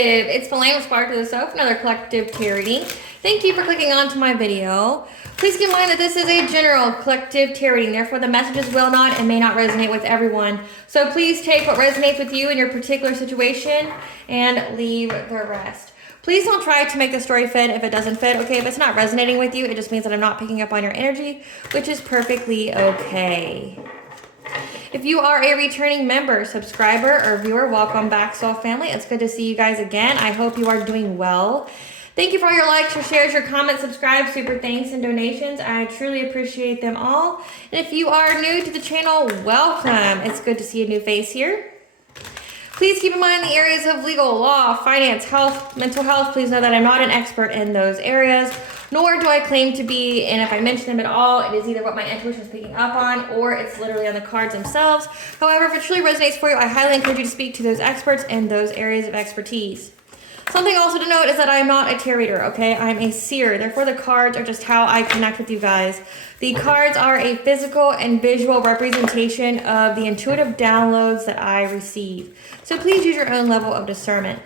It's Pallas Spark to the Self, another collective tarot reading. Thank you for clicking on to my video. Please keep in mind that this is a general collective tarot reading, therefore the messages will not and may not resonate with everyone. So please take what resonates with you in your particular situation and leave the rest. Please don't try to make the story fit if it doesn't fit, okay? If it's not resonating with you, it just means that I'm not picking up on your energy, which is perfectly okay. If you are a returning member, subscriber, or viewer, welcome back, Soul Family. It's good to see you guys again. I hope you are doing well. Thank you for all your likes, your shares, your comments, subscribe, super thanks, and donations. I truly appreciate them all. And if you are new to the channel, welcome. It's good to see a new face here. Please keep in mind the areas of legal, law, finance, health, mental health. Please know that I'm not an expert in those areas, nor do I claim to be, and if I mention them at all, it is either what my intuition is picking up on or it's literally on the cards themselves. However, if it truly resonates for you, I highly encourage you to speak to those experts in those areas of expertise. Something also to note is that I'm not a tarot reader, okay? I'm a seer. Therefore, the cards are just how I connect with you guys. The cards are a physical and visual representation of the intuitive downloads that I receive. So please use your own level of discernment.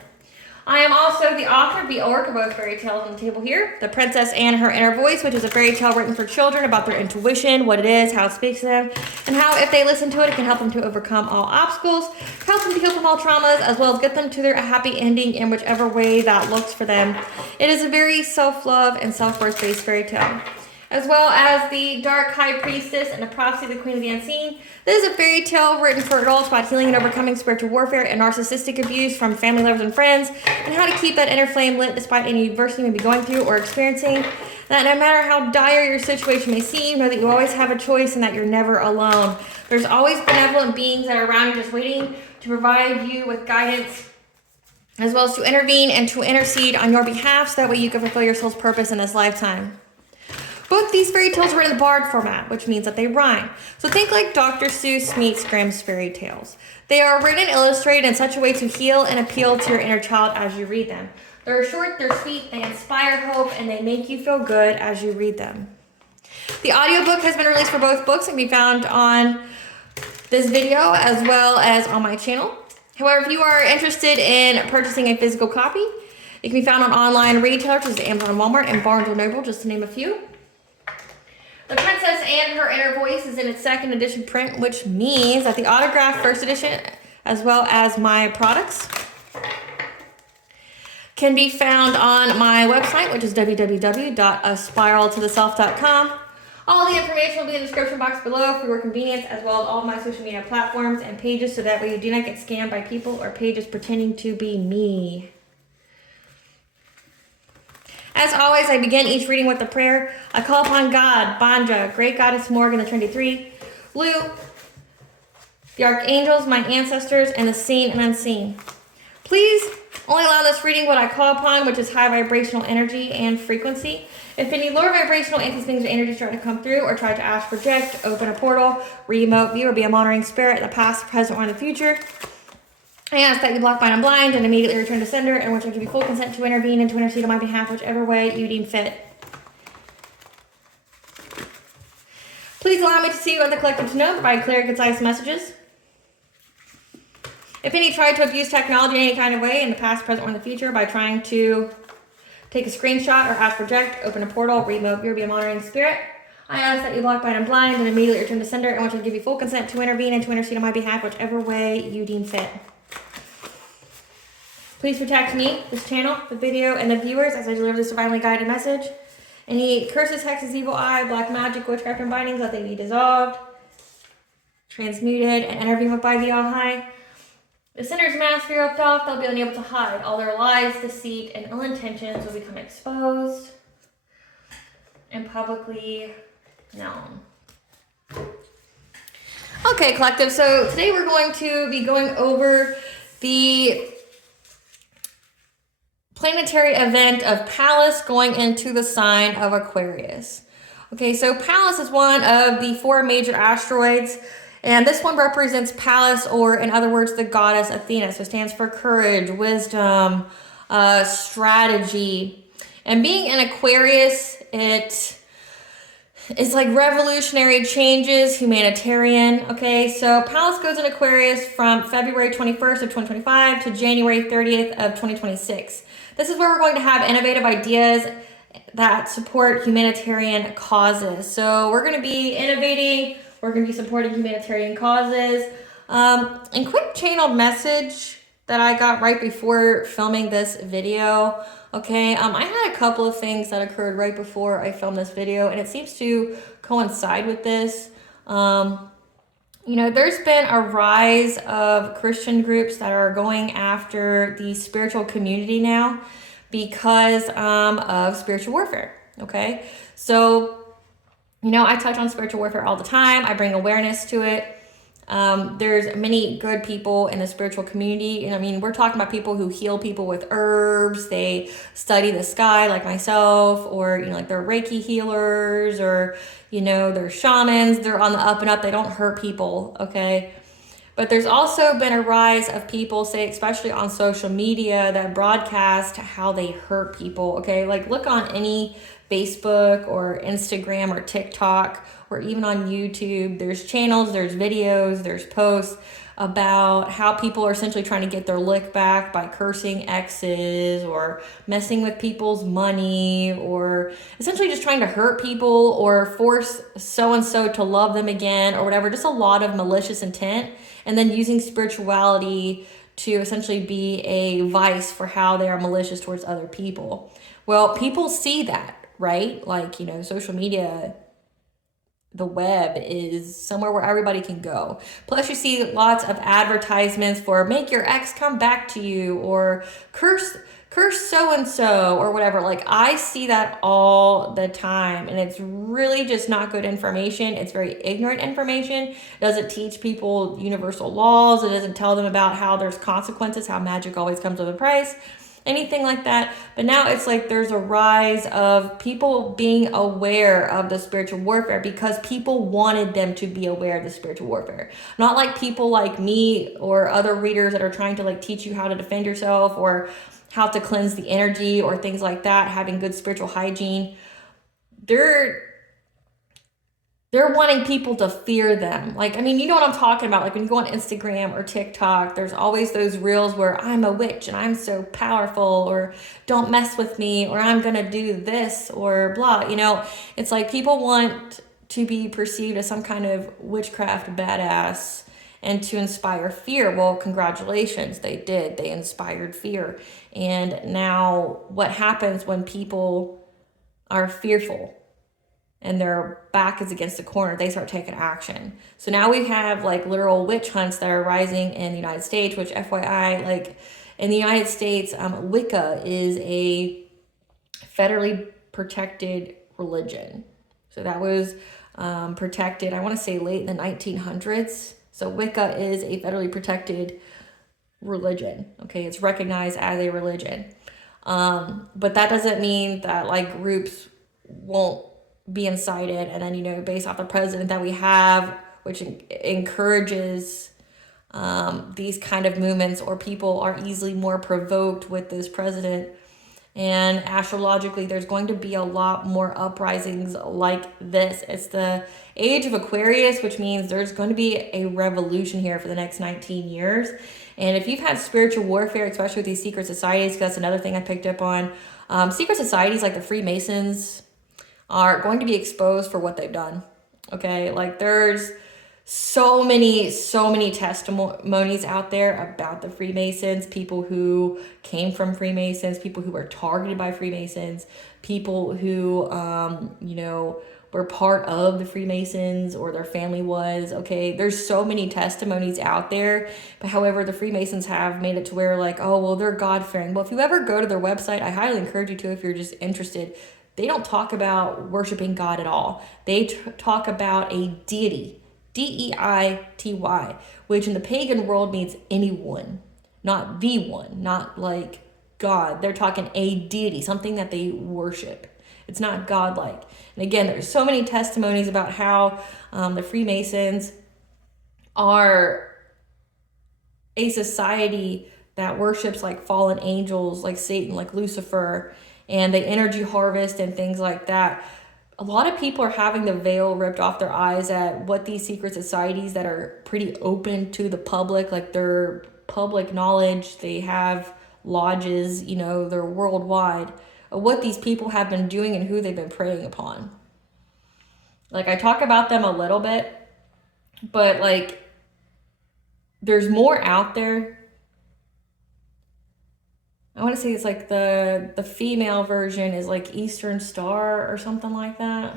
I am also the author of the orc of both fairy tales on the table here. The Princess and Her Inner Voice, which is a fairy tale written for children about their intuition, what it is, how it speaks to them, and how if they listen to it, it can help them to overcome all obstacles, help them to heal from all traumas, as well as get them to their happy ending in whichever way that looks for them. It is a very self-love and self-worth based fairy tale. As well as the Dark High Priestess and the Prophecy of the Queen of the Unseen. This is a fairy tale written for adults about healing and overcoming spiritual warfare and narcissistic abuse from family, lovers, and friends, and how to keep that inner flame lit despite any adversity you may be going through or experiencing. That no matter how dire your situation may seem, know that you always have a choice and that you're never alone. There's always benevolent beings that are around you just waiting to provide you with guidance, as well as to intervene and to intercede on your behalf so that way you can fulfill your soul's purpose in this lifetime. Both these fairy tales are in the bard format, which means that they rhyme. So think like Dr. Seuss meets Grimm's fairy tales. They are written and illustrated in such a way to heal and appeal to your inner child as you read them. They're short, they're sweet, they inspire hope, and they make you feel good as you read them. The audiobook has been released for both books and can be found on this video as well as on my channel. However, if you are interested in purchasing a physical copy, it can be found on online retailers such as Amazon, Walmart, and Barnes & Noble, just to name a few. The Princess and Her Inner Voice is in its second edition print, which means that the autographed first edition, as well as my products, can be found on my website, which is www.aspiraltotheself.com. All the information will be in the description box below for your convenience, as well as all of my social media platforms and pages, so that way you do not get scammed by people or pages pretending to be me. As always, I begin each reading with a prayer. I call upon God, Banja, Great Goddess Morgan, the Trinity Three, Lu, the Archangels, my ancestors, and the seen and unseen. Please only allow this reading what I call upon, which is high vibrational energy and frequency. If any lower vibrational entities, things, or energies try to come through or try to ask, project, open a portal, remote view, or be a monitoring spirit in the past, present, or in the future, I ask that you block, bind, and blind, and immediately return to sender, and which I give you full consent to intervene and to intercede on my behalf, whichever way you deem fit. Please allow me to see you and the collective to know, provide clear, concise messages. If any try to abuse technology in any kind of way in the past, present, or in the future by trying to take a screenshot or ask, project, open a portal, remote view, or be a monitoring spirit, I ask that you block, bind, and blind, and immediately return to sender, and which I give you full consent to intervene and to intercede on my behalf, whichever way you deem fit. Please protect me, this channel, the video, and the viewers as I deliver this divinely guided message. Any curses, hexes, evil eye, black magic, witchcraft, and bindings, let they be dissolved, transmuted, and intervened by the All-High. The sinner's mask be ripped off, they'll be unable to hide. All their lies, deceit, and ill intentions will become exposed and publicly known. Okay, collective, so today we're going to be going over the planetary event of Pallas going into the sign of Aquarius. Okay, so Pallas is one of the 4 major asteroids, and this one represents Pallas, or in other words, the goddess Athena. So it stands for courage, wisdom, strategy. And being an Aquarius, it It's like revolutionary changes, humanitarian. Okay, so Pallas goes in Aquarius from February 21st of 2025 to January 30th of 2026. This is where we're going to have innovative ideas that support humanitarian causes. So we're going to be innovating, we're going to be supporting humanitarian causes. And quick channeled message that I got right before filming this video. Okay, I had a couple of things that occurred right before I filmed this video, and it seems to coincide with this. You know, there's been a rise of Christian groups that are going after the spiritual community now because of spiritual warfare. Okay, so, you know, I touch on spiritual warfare all the time. I bring awareness to it. There's many good people in the spiritual community. And I mean, we're talking about people who heal people with herbs. They study the sky like myself, or, you know, like they're Reiki healers, or, you know, they're shamans. They're on the up and up. They don't hurt people. Okay. But there's also been a rise of people, say, especially on social media, that broadcast how they hurt people. Okay. Like look on any Facebook or Instagram or TikTok, or even on YouTube, there's channels, there's videos, there's posts about how people are essentially trying to get their lick back by cursing exes or messing with people's money, or essentially just trying to hurt people or force so-and-so to love them again or whatever. Just a lot of malicious intent, and then using spirituality to essentially be a vice for how they are malicious towards other people. Well, people see that, right? Like, you know, social media, the web is somewhere where everybody can go. Plus you see lots of advertisements for make your ex come back to you, or curse so-and-so, or whatever. Like I see that all the time, and it's really just not good information. It's very ignorant information. It doesn't teach people universal laws. It doesn't tell them about how there's consequences, how magic always comes with a price, anything like that. But now it's like there's a rise of people being aware of the spiritual warfare because people wanted them to be aware of the spiritual warfare. Not like people like me or other readers that are trying to like teach you how to defend yourself or how to cleanse the energy or things like that, having good spiritual hygiene. They're wanting people to fear them. Like, I mean, you know what I'm talking about. Like when you go on Instagram or TikTok, there's always those reels where I'm a witch and I'm so powerful, or don't mess with me, or I'm going to do this, or blah. You know, it's like people want to be perceived as some kind of witchcraft badass and to inspire fear. Well, congratulations, they did. They inspired fear. And now what happens when people are fearful and their back is against the corner, they start taking action. So now we have like literal witch hunts that are rising in the United States, which FYI, like in the United States, Wicca is a federally protected religion. So that was protected, I want to say late in the 1900s. So Wicca is a federally protected religion. Okay, it's recognized as a religion. But that doesn't mean that like groups won't be incited, and then, you know, based off the president that we have, which encourages these kind of movements, or people are easily more provoked with this president. And astrologically, there's going to be a lot more uprisings like this. It's the age of Aquarius, which means there's going to be a revolution here for the next 19 years. And if you've had spiritual warfare, especially with these secret societies, because that's another thing I picked up on, secret societies like the Freemasons are going to be exposed for what they've done. Okay, like there's so many testimonies out there about the Freemasons, people who came from Freemasons, people who were targeted by Freemasons, people who you know, were part of the Freemasons or their family was. Okay, there's so many testimonies out there. But however, the Freemasons have made it to where like, oh well, they're God-fearing. Well, if you ever go to their website, I highly encourage you to, if you're just interested. They don't talk about worshiping God at all. They talk about a deity, D-E-I-T-Y, which in the pagan world means anyone, not the one, not like God. They're talking a deity, something that they worship. It's not godlike. And again, there's so many testimonies about how the Freemasons are a society that worships like fallen angels, like Satan, like Lucifer, and they energy harvest and things like that. a lot of people are having the veil ripped off their eyes at what these secret societies that are pretty open to the public, like they're public knowledge, they have lodges, you know, they're worldwide, what these people have been doing and who they've been preying upon. Like, I talk about them a little bit, but like, there's more out there. I want to say it's like the female version is like Eastern Star or something like that.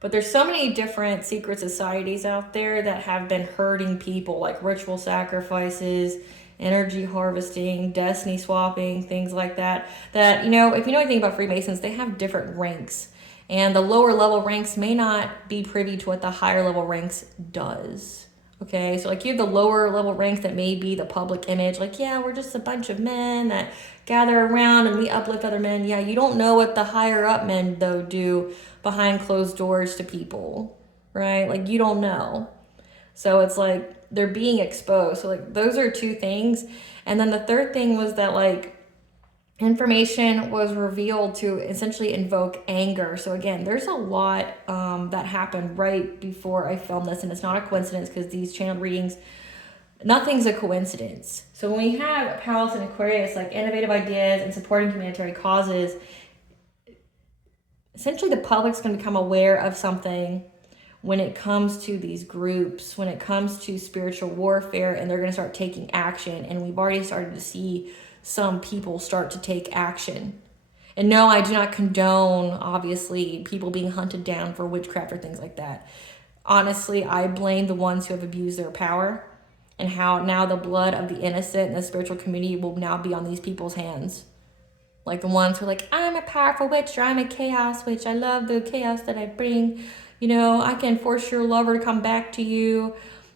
But there's so many different secret societies out there that have been hurting people, like ritual sacrifices, energy harvesting, destiny swapping, things like that. That, you know, if you know anything about Freemasons, they have different ranks. And the lower level ranks may not be privy to what the higher level ranks does. Okay, so like you have the lower level ranks that may be the public image, like, yeah, we're just a bunch of men that gather around and we uplift other men. Yeah, you don't know what the higher up men, though, do behind closed doors to people, right? Like, you don't know. So it's like they're being exposed. So like those are two things. And then the third thing was that like information was revealed to essentially invoke anger. So again, there's a lot that happened right before I filmed this, and it's not a coincidence because these channel readings, nothing's a coincidence. So when we have Pallas and Aquarius, like innovative ideas and supporting humanitarian causes, essentially the public's going to become aware of something when it comes to these groups, when it comes to spiritual warfare, and they're going to start taking action. And we've already started to see some people start to take action. And no, I do not condone, obviously, people being hunted down for witchcraft or things like that. Honestly, I blame the ones who have abused their power, and how now the blood of the innocent in the spiritual community will now be on these people's hands. Like the ones who are like, I'm a powerful witch, or I'm a chaos witch. I love the chaos that I bring. You know, I can force your lover to come back to you.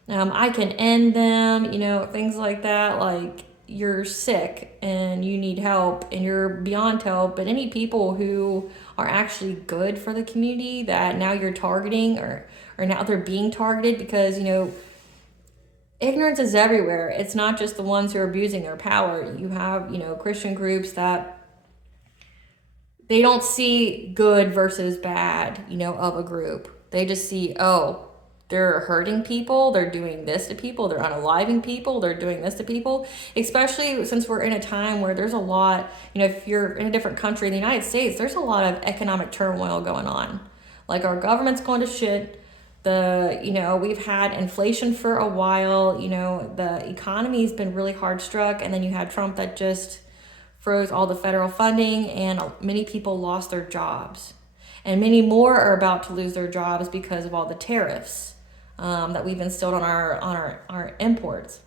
I can end them, you know, things like that. Like, you're sick and you need help and you're beyond help. But any people who are actually good for the community that now you're targeting, or now they're being targeted, because, you know, ignorance is everywhere. It's not just the ones who are abusing their power. You have, you know, Christian groups that they don't see good versus bad, you know, of a group. They just see, oh, they're hurting people, they're doing this to people, they're unaliving people, they're doing this to people. Especially since we're in a time where there's a lot, you know, if you're in a different country in the United States, there's a lot of economic turmoil going on. Like, our government's going to shit. You know, we've had inflation for a while, you know, the economy's been really hard struck. And then you had Trump that just froze all the federal funding, and many people lost their jobs. And many more are about to lose their jobs because of all the tariffs that we've instilled on our imports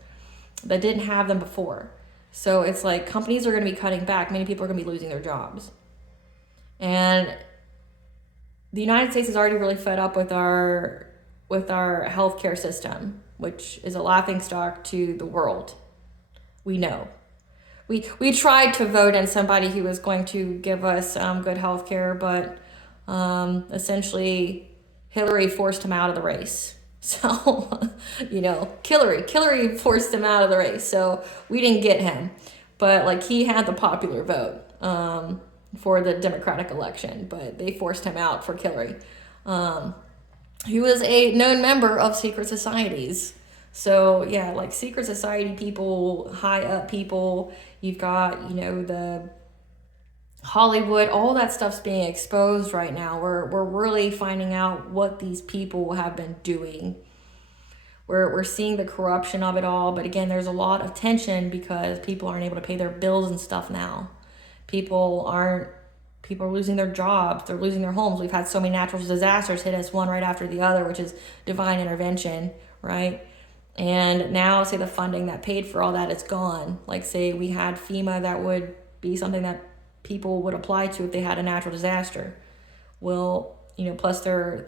that didn't have them before. So it's like companies are going to be cutting back. Many people are going to be losing their jobs. And the United States is already really fed up with our healthcare system, which is a laughingstock to the world. We know. We tried to vote in somebody who was going to give us good healthcare, but essentially Hillary forced him out of the race. So, you know, Hillary forced him out of the race. So we didn't get him, but like, he had the popular vote for the Democratic election, but they forced him out for Hillary. He was a known member of secret societies. So yeah, like secret society people, high up people, you've got, you know, the Hollywood, all that stuff's being exposed right now. We're really finding out what these people have been doing. We're seeing the corruption of it all. But again, there's a lot of tension because people aren't able to pay their bills and stuff now. People are losing their jobs, they're losing their homes. We've had so many natural disasters hit us, one right after the other, which is divine intervention, right? And now, say the funding that paid for all that is gone. Like, say we had FEMA, that would be something that people would apply to if they had a natural disaster. Well, you know, plus their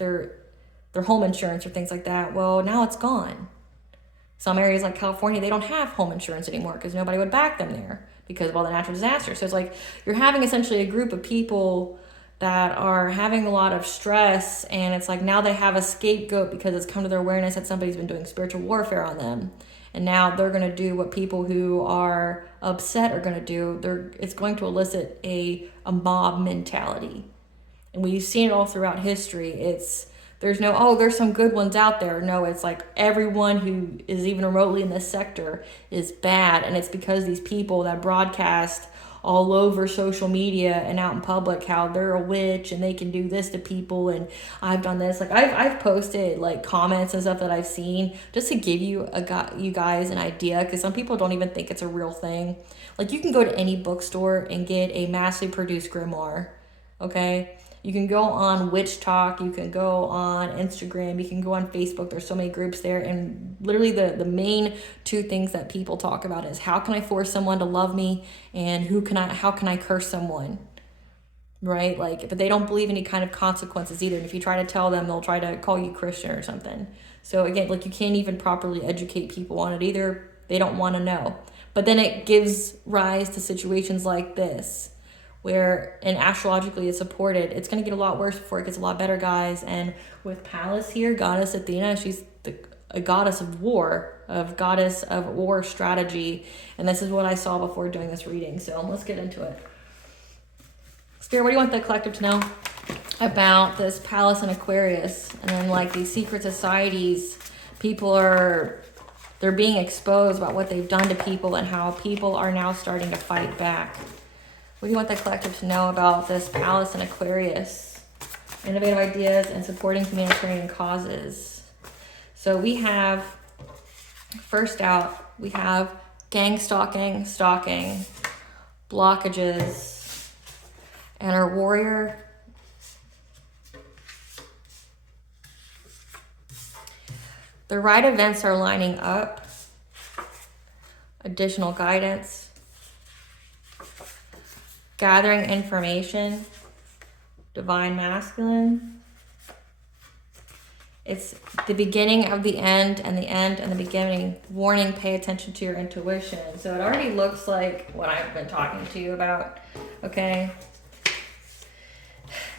home insurance or things like that. Well, now it's gone. Some areas like California, they don't have home insurance anymore because nobody would back them there because of all the natural disasters. So it's like you're having essentially a group of people that are having a lot of stress, and it's like now they have a scapegoat because it's come to their awareness that somebody's been doing spiritual warfare on them. And now they're going to do what people who are upset are going to do. It's going to elicit a mob mentality. And we've seen it all throughout history. There's no, oh, there's some good ones out there. No, it's like everyone who is even remotely in this sector is bad. And it's because these people that broadcast all over social media and out in public how they're a witch and they can do this to people, and I've done this. Like I've posted like comments and stuff that I've seen just to give you guys an idea, because some people don't even think it's a real thing. Like you can go to any bookstore and get a massively produced grimoire, okay? You can go on Witch Talk, you can go on Instagram, you can go on Facebook. There's so many groups there. And literally the main two things that people talk about is how can I force someone to love me, and how can I curse someone, right? Like, but they don't believe any kind of consequences either. And if you try to tell them, they'll try to call you Christian or something. So again, like you can't even properly educate people on it either. They don't want to know. But then it gives rise to situations like this, where, and astrologically it's supported, it's going to get a lot worse before it gets a lot better, guys. And with Pallas here, goddess Athena, she's a goddess of war, strategy. And this is what I saw before doing this reading. So let's get into it. Spirit, what do you want the collective to know about this Pallas and Aquarius? And then like these secret societies, they're being exposed about what they've done to people and how people are now starting to fight back. What do you want the collective to know about this Pallas and Aquarius? Innovative ideas and supporting humanitarian causes. So we have, first out, we have gang stalking, blockages, and our warrior. The right events are lining up. Additional guidance. Gathering information, divine masculine. It's the beginning of the end and the end and the beginning. Warning, pay attention to your intuition. So it already looks like what I've been talking to you about, okay?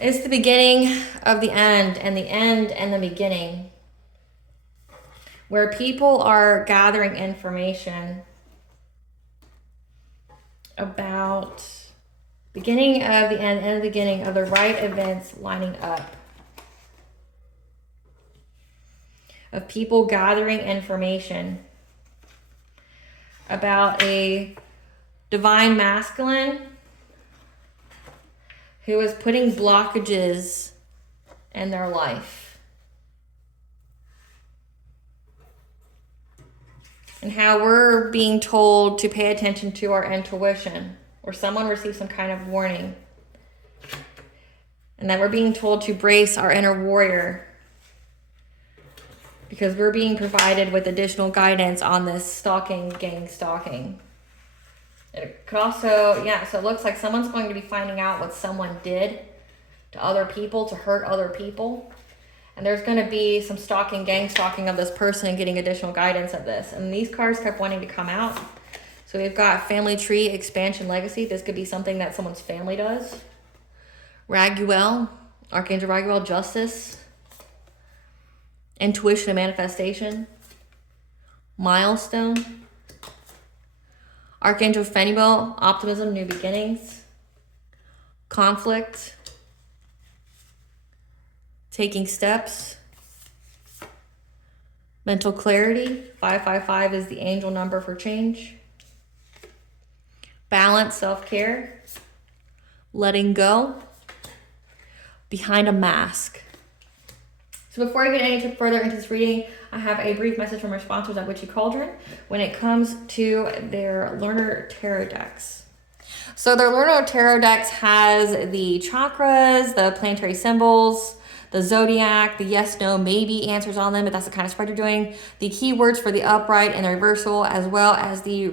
It's the beginning of the end and the beginning, where people are gathering information about beginning of the end and the beginning of the right events lining up. Of people gathering information about a divine masculine who is putting blockages in their life. And how we're being told to pay attention to our intuition, or someone receives some kind of warning. And that we're being told to brace our inner warrior, because we're being provided with additional guidance on this gang stalking. It could also, so it looks like someone's going to be finding out what someone did to other people to hurt other people. And there's going to be some gang stalking of this person and getting additional guidance of this. And these cards kept wanting to come out. So we've got family tree, expansion, legacy. This could be something that someone's family does. Raguel, Archangel Raguel, justice. Intuition and manifestation. Milestone. Archangel Phanuel, optimism, new beginnings. Conflict. Taking steps. Mental clarity. 555 is the angel number for change. Balance, self-care. Letting go. Behind a mask. So before I get any further into this reading, I have a brief message from our sponsors at Witchy Cauldron when it comes to their Learner Tarot decks. So their Learner Tarot decks has the chakras, the planetary symbols, the zodiac, the yes, no, maybe answers on them, if that's the kind of spread you're doing, the keywords for the upright and the reversal, as well as the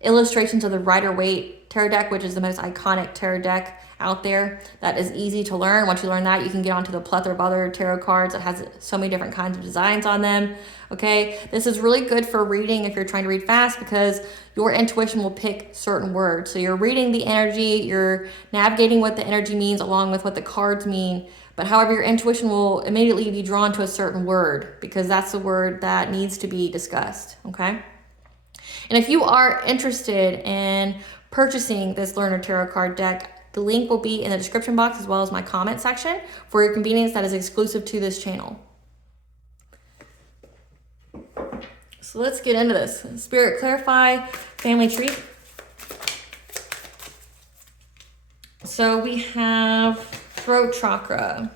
illustrations of the Rider-Waite tarot deck, which is the most iconic tarot deck out there that is easy to learn. Once you learn that, you can get onto the plethora of other tarot cards that has so many different kinds of designs on them. Okay, this is really good for reading if you're trying to read fast, because your intuition will pick certain words. So you're reading the energy, you're navigating what the energy means along with what the cards mean. But however, your intuition will immediately be drawn to a certain word, because that's the word that needs to be discussed. Okay. And if you are interested in purchasing this Learner Tarot card deck, The link will be in the description box as well as my comment section. For your convenience, that is exclusive to this channel. So let's get into this. Spirit, clarify family tree. So we have throat chakra.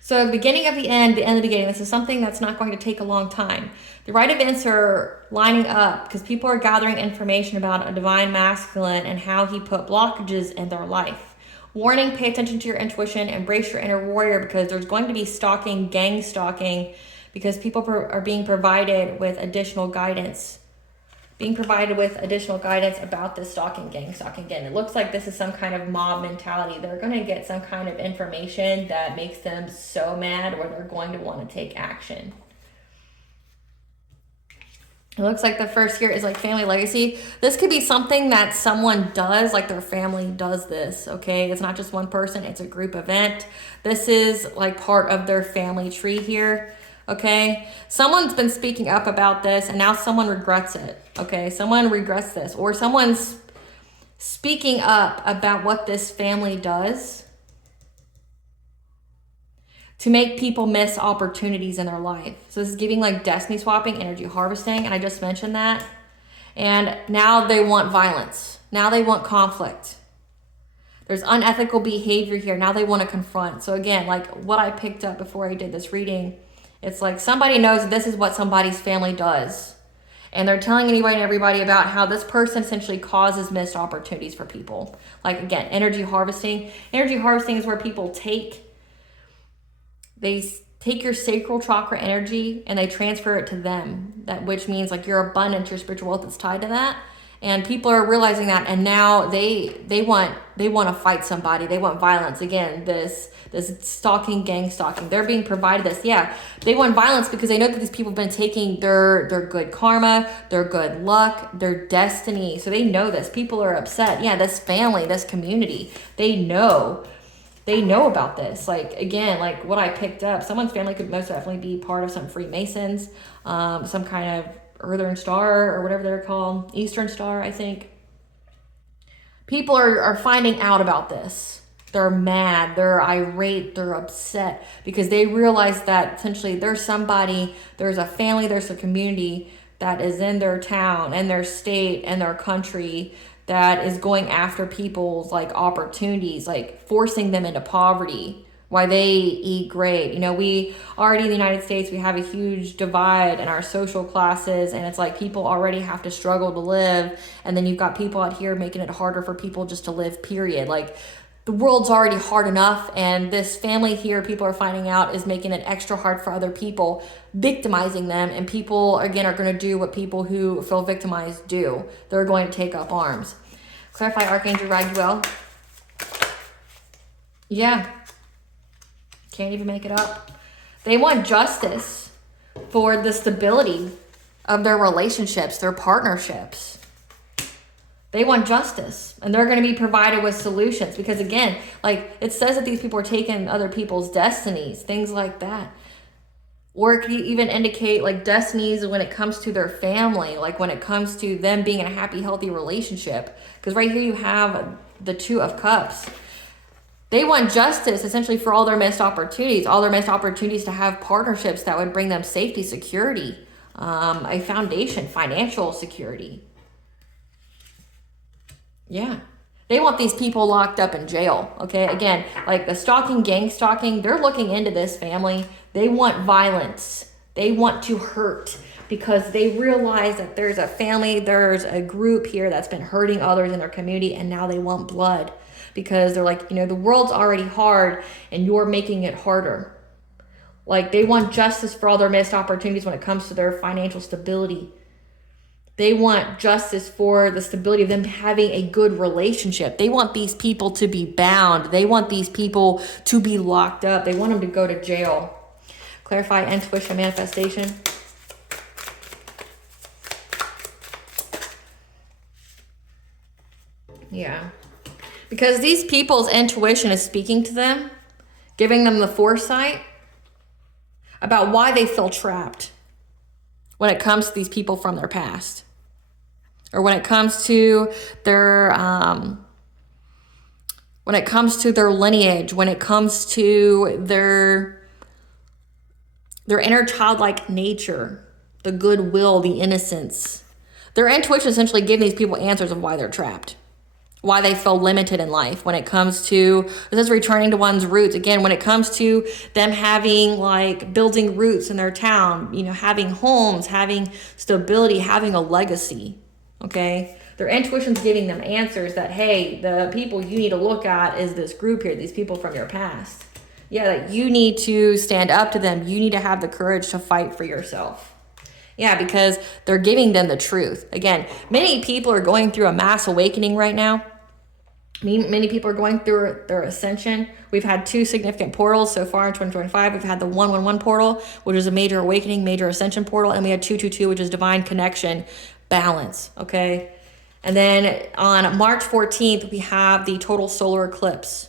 So the beginning of the end of the beginning. This is something that's not going to take a long time. The right events are lining up because people are gathering information about a divine masculine and how he put blockages in their life. Warning, pay attention to your intuition, embrace your inner warrior, because there's going to be stalking, gang stalking, because people are being provided with additional guidance. About this stalking, gang stalking. Again, it looks like this is some kind of mob mentality. They're going to get some kind of information that makes them so mad, or they're going to want to take action. It looks like the first here is like family legacy. This could be something that someone does, like their family does this, okay? It's not just one person, it's a group event. This is like part of their family tree here, okay? Someone's been speaking up about this and now someone regrets it, okay? Someone regrets this, or someone's speaking up about what this family does to make people miss opportunities in their life. So this is giving like destiny swapping, energy harvesting, and I just mentioned that. And now they want violence. Now they want conflict. There's unethical behavior here. Now they want to confront. So again, like what I picked up before I did this reading, it's like somebody knows this is what somebody's family does. And they're telling anybody and everybody about how this person essentially causes missed opportunities for people. Like again, energy harvesting. Energy harvesting is where people take your sacral chakra energy and they transfer it to them. Which means like your abundance, your spiritual wealth is tied to that. And people are realizing that, and now they want to fight somebody. They want violence. Again, this stalking, gang stalking. They're being provided this. Yeah, they want violence because they know that these people have been taking their good karma, their good luck, their destiny. So they know this. People are upset. Yeah, this family, this community, they know about this. Like, again, like what I picked up, someone's family could most definitely be part of some freemasons, some kind of Northern Star or whatever they're called, Eastern Star, I think. People are finding out about this. They're mad, they're irate, they're upset because they realize that essentially there's a family, there's a community that is in their town and their state and their country that is going after people's like opportunities, like forcing them into poverty while they eat great. You know, we already in the United States, we have a huge divide in our social classes, and it's like people already have to struggle to live. And then you've got people out here making it harder for people just to live, period. Like the world's already hard enough, and this family here, people are finding out, is making it extra hard for other people, victimizing them. And people, again, are going to do what people who feel victimized do. They're going to take up arms. Clarify Archangel Raguel. Yeah. Can't even make it up. They want justice for the stability of their relationships, their partnerships. They want justice, and they're going to be provided with solutions because, again, like it says that these people are taking other people's destinies, things like that. Or it could even indicate like destinies when it comes to their family, like when it comes to them being in a happy, healthy relationship. Because right here you have the Two of Cups. They want justice essentially for all their missed opportunities to have partnerships that would bring them safety, security, a foundation, financial security. Yeah. They want these people locked up in jail, okay? Again, like the stalking, gang stalking, they're looking into this family. They want violence. They want to hurt because they realize that there's a family, there's a group here that's been hurting others in their community, and now they want blood because they're like, you know, the world's already hard and you're making it harder. Like they want justice for all their missed opportunities when it comes to their financial stability. They want justice for the stability of them having a good relationship. They want these people to be bound. They want these people to be locked up. They want them to go to jail. Clarify intuition manifestation. Yeah. Because these people's intuition is speaking to them, giving them the foresight about why they feel trapped when it comes to these people from their past. Or when it comes to their when it comes to their lineage, when it comes to their inner childlike nature, the goodwill, the innocence. Their intuition essentially giving these people answers of why they're trapped, why they feel limited in life. When it comes to, this is returning to one's roots. Again, when it comes to them having like building roots in their town, you know, having homes, having stability, having a legacy, okay? Their intuition's giving them answers that, hey, the people you need to look at is this group here, these people from your past. Yeah, that you need to stand up to them. You need to have the courage to fight for yourself. Yeah, because they're giving them the truth. Again, many people are going through a mass awakening right now. Many people are going through their ascension. We've had 2 significant portals so far in 2025. We've had the 111 portal, which is a major awakening, major ascension portal. And we had 222, which is divine connection, balance, okay? And then on March 14th, we have the total solar eclipse.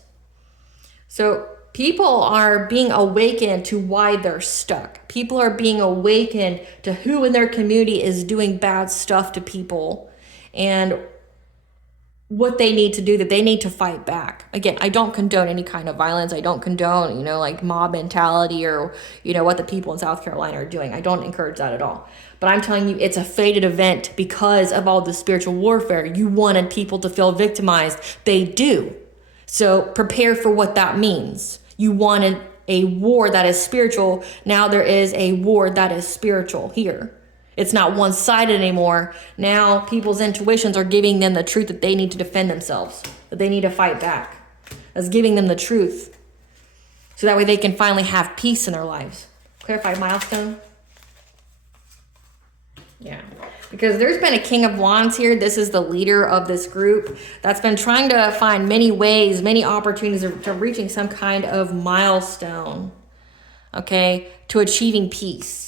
So people are being awakened to why they're stuck. People are being awakened to who in their community is doing bad stuff to people and what they need to do, that they need to fight back. Again, I don't condone any kind of violence. I don't condone, you know, like mob mentality or, you know, what the people in South Carolina are doing. I don't encourage that at all. But I'm telling you, it's a fated event because of all the spiritual warfare. You wanted people to feel victimized. They do. So prepare for what that means. You wanted a war that is spiritual. Now there is a war that is spiritual here. It's not one-sided anymore. Now people's intuitions are giving them the truth that they need to defend themselves, that they need to fight back. That's giving them the truth. So that way they can finally have peace in their lives. Clarified milestone. Yeah. Because there's been a King of Wands here. This is the leader of this group that's been trying to find many ways, many opportunities to reaching some kind of milestone, okay, to achieving peace.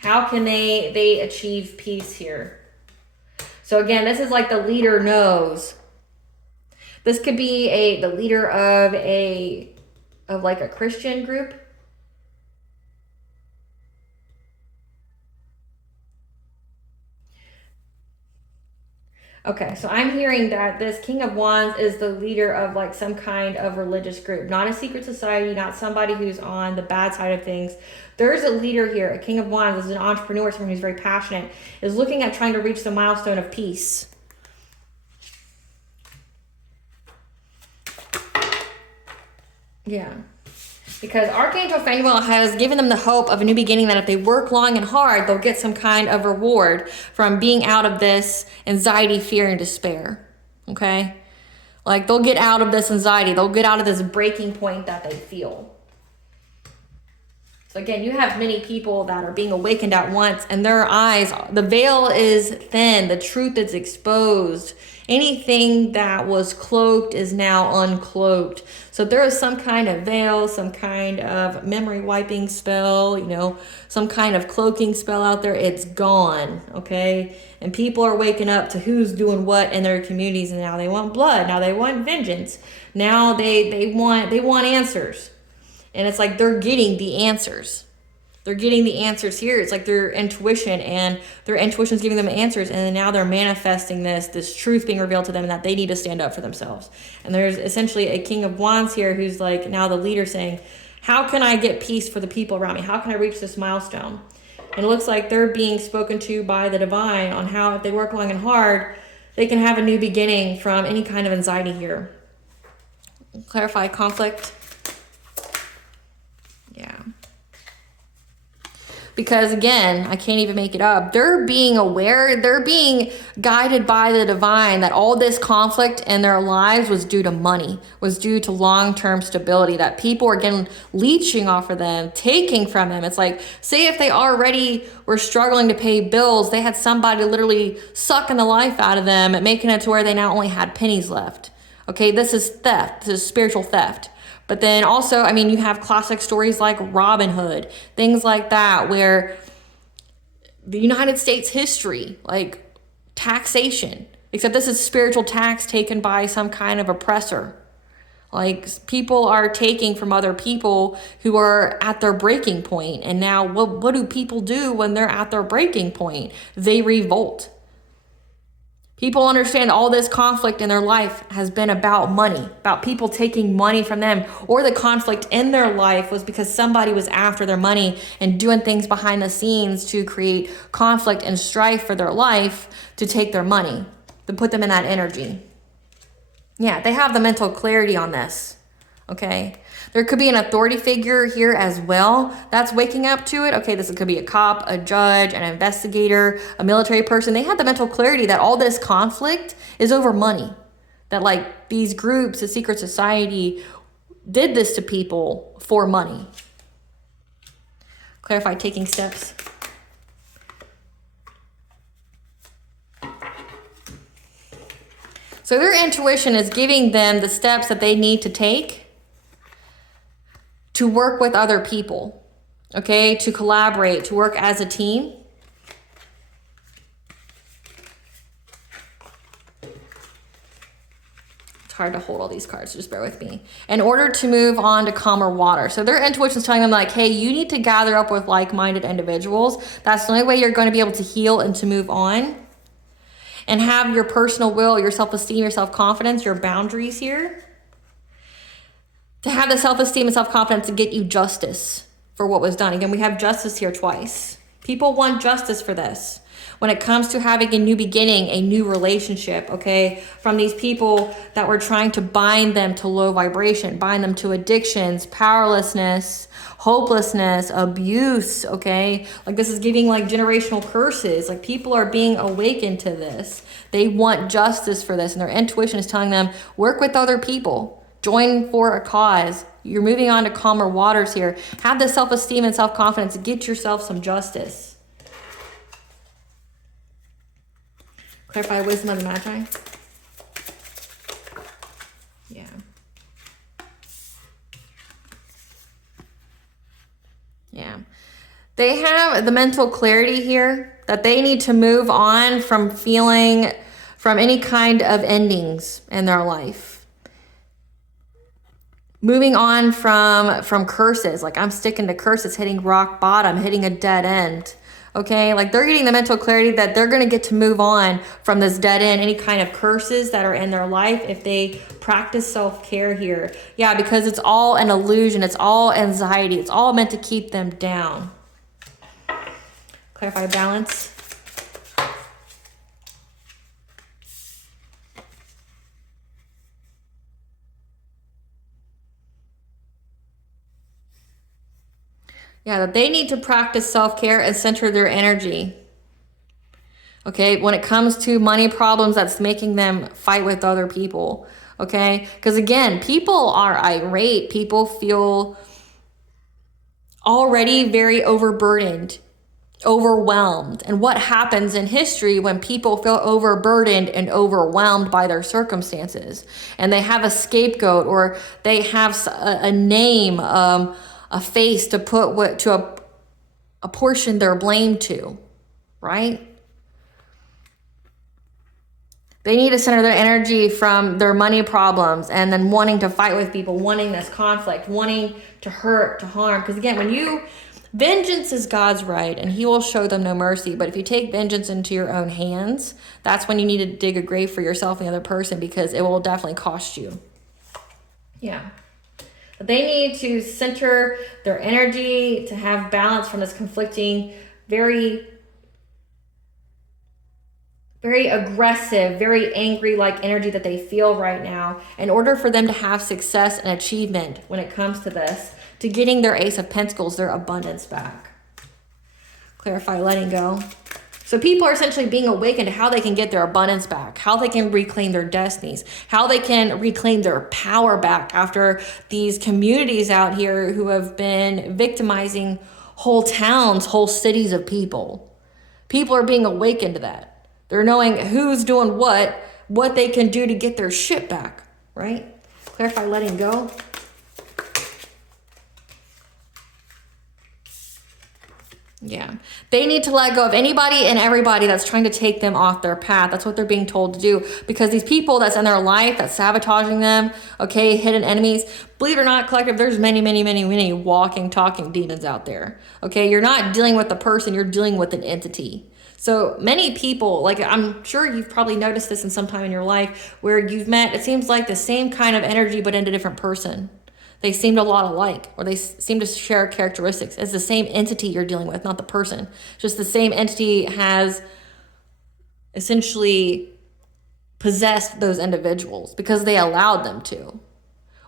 How can they achieve peace here? So again, this is like the leader knows. This could be the leader of like a Christian group. Okay, so I'm hearing that this King of Wands is the leader of like some kind of religious group, not a secret society, not somebody who's on the bad side of things. There's a leader here, a King of Wands is an entrepreneur, someone who's very passionate, is looking at trying to reach the milestone of peace. Yeah. Because Archangel Phanuel has given them the hope of a new beginning, that if they work long and hard, they'll get some kind of reward from being out of this anxiety, fear, and despair. Okay? Like they'll get out of this anxiety. They'll get out of this breaking point that they feel. So again, you have many people that are being awakened at once, and their eyes, the veil is thin. The truth is exposed. Anything that was cloaked is now uncloaked. So there is some kind of veil, some kind of memory wiping spell, you know, some kind of cloaking spell out there. It's gone, okay? And people are waking up to who's doing what in their communities, and now they want blood. Now they want vengeance. Now they want answers. And it's like they're getting the answers. They're getting the answers here. It's like their intuition, and their intuition is giving them answers. And then now they're manifesting this truth being revealed to them, and that they need to stand up for themselves. And there's essentially a King of Wands here who's like now the leader saying, how can I get peace for the people around me? How can I reach this milestone? And it looks like they're being spoken to by the divine on how if they work long and hard, they can have a new beginning from any kind of anxiety here. Clarify conflict. Yeah. Because again, I can't even make it up. They're being aware, they're being guided by the divine that all this conflict in their lives was due to money, was due to long-term stability, that people are getting leeching off of them, taking from them. It's like, say if they already were struggling to pay bills, they had somebody literally sucking the life out of them and making it to where they now only had pennies left. Okay, this is theft. This is spiritual theft. But then also, I mean, you have classic stories like Robin Hood, things like that, where the United States history, like taxation, except this is spiritual tax taken by some kind of oppressor. Like people are taking from other people who are at their breaking point. And now what do people do when they're at their breaking point? They revolt. People understand all this conflict in their life has been about money, about people taking money from them, or the conflict in their life was because somebody was after their money and doing things behind the scenes to create conflict and strife for their life to take their money, to put them in that energy. Yeah, they have the mental clarity on this, okay? There could be an authority figure here as well that's waking up to it. Okay, this could be a cop, a judge, an investigator, a military person. They had the mental clarity that all this conflict is over money. That like these groups, the secret society, did this to people for money. Clarify taking steps. So their intuition is giving them the steps that they need to take to work with other people, okay? To collaborate, to work as a team. It's hard to hold all these cards, just bear with me. In order to move on to calmer water. So their intuition is telling them like, hey, you need to gather up with like-minded individuals. That's the only way you're going to be able to heal and to move on. And have your personal will, your self-esteem, your self-confidence, your boundaries here. To have the self-esteem and self-confidence to get you justice for what was done. Again, we have justice here twice. People want justice for this. When it comes to having a new beginning, a new relationship, okay, from these people that were trying to bind them to low vibration, bind them to addictions, powerlessness, hopelessness, abuse, okay? Like this is giving like generational curses. Like people are being awakened to this. They want justice for this, and their intuition is telling them, work with other people. Join for a cause. You're moving on to calmer waters here. Have the self-esteem and self-confidence to get yourself some justice. Clarify wisdom of the Magi. Yeah. Yeah. They have the mental clarity here that they need to move on from feeling from any kind of endings in their life. Moving on from curses, like I'm sticking to curses, hitting rock bottom, hitting a dead end, okay? Like they're getting the mental clarity that they're going to get to move on from this dead end, any kind of curses that are in their life if they practice self-care here. Yeah, because it's all an illusion. It's all anxiety. It's all meant to keep them down. Clarify balance. Yeah, that they need to practice self-care and center their energy. Okay, when it comes to money problems, that's making them fight with other people. Okay, because again, people are irate. People feel already very overburdened, overwhelmed. And what happens in history when people feel overburdened and overwhelmed by their circumstances, and they have a scapegoat or they have a name, a face to put a portion they're blamed to, right? They need to center their energy from their money problems and then wanting to fight with people, wanting this conflict, wanting to hurt, to harm. Because again, vengeance is God's right and he will show them no mercy. But if you take vengeance into your own hands, that's when you need to dig a grave for yourself and the other person, because it will definitely cost you. Yeah. They need to center their energy to have balance from this conflicting, very aggressive, very angry like energy that they feel right now, in order for them to have success and achievement when it comes to this, to getting their Ace of Pentacles, their abundance back. Clarify letting go. So people are essentially being awakened to how they can get their abundance back, how they can reclaim their destinies, how they can reclaim their power back after these communities out here who have been victimizing whole towns, whole cities of people. People are being awakened to that. They're knowing who's doing what they can do to get their shit back, right? Clarify letting go. Yeah, they need to let go of anybody and everybody that's trying to take them off their path. That's what they're being told to do, because these people that's in their life that's sabotaging them, okay, hidden enemies, believe it or not, collective, there's many walking, talking demons out there. Okay, you're not dealing with the person, you're dealing with an entity. So many people, like I'm sure you've probably noticed this in some time in your life where you've met, it seems like the same kind of energy, but in a different person. They seemed a lot alike, or they seem to share characteristics. It's the same entity you're dealing with, not the person. Just the same entity has essentially possessed those individuals because they allowed them to.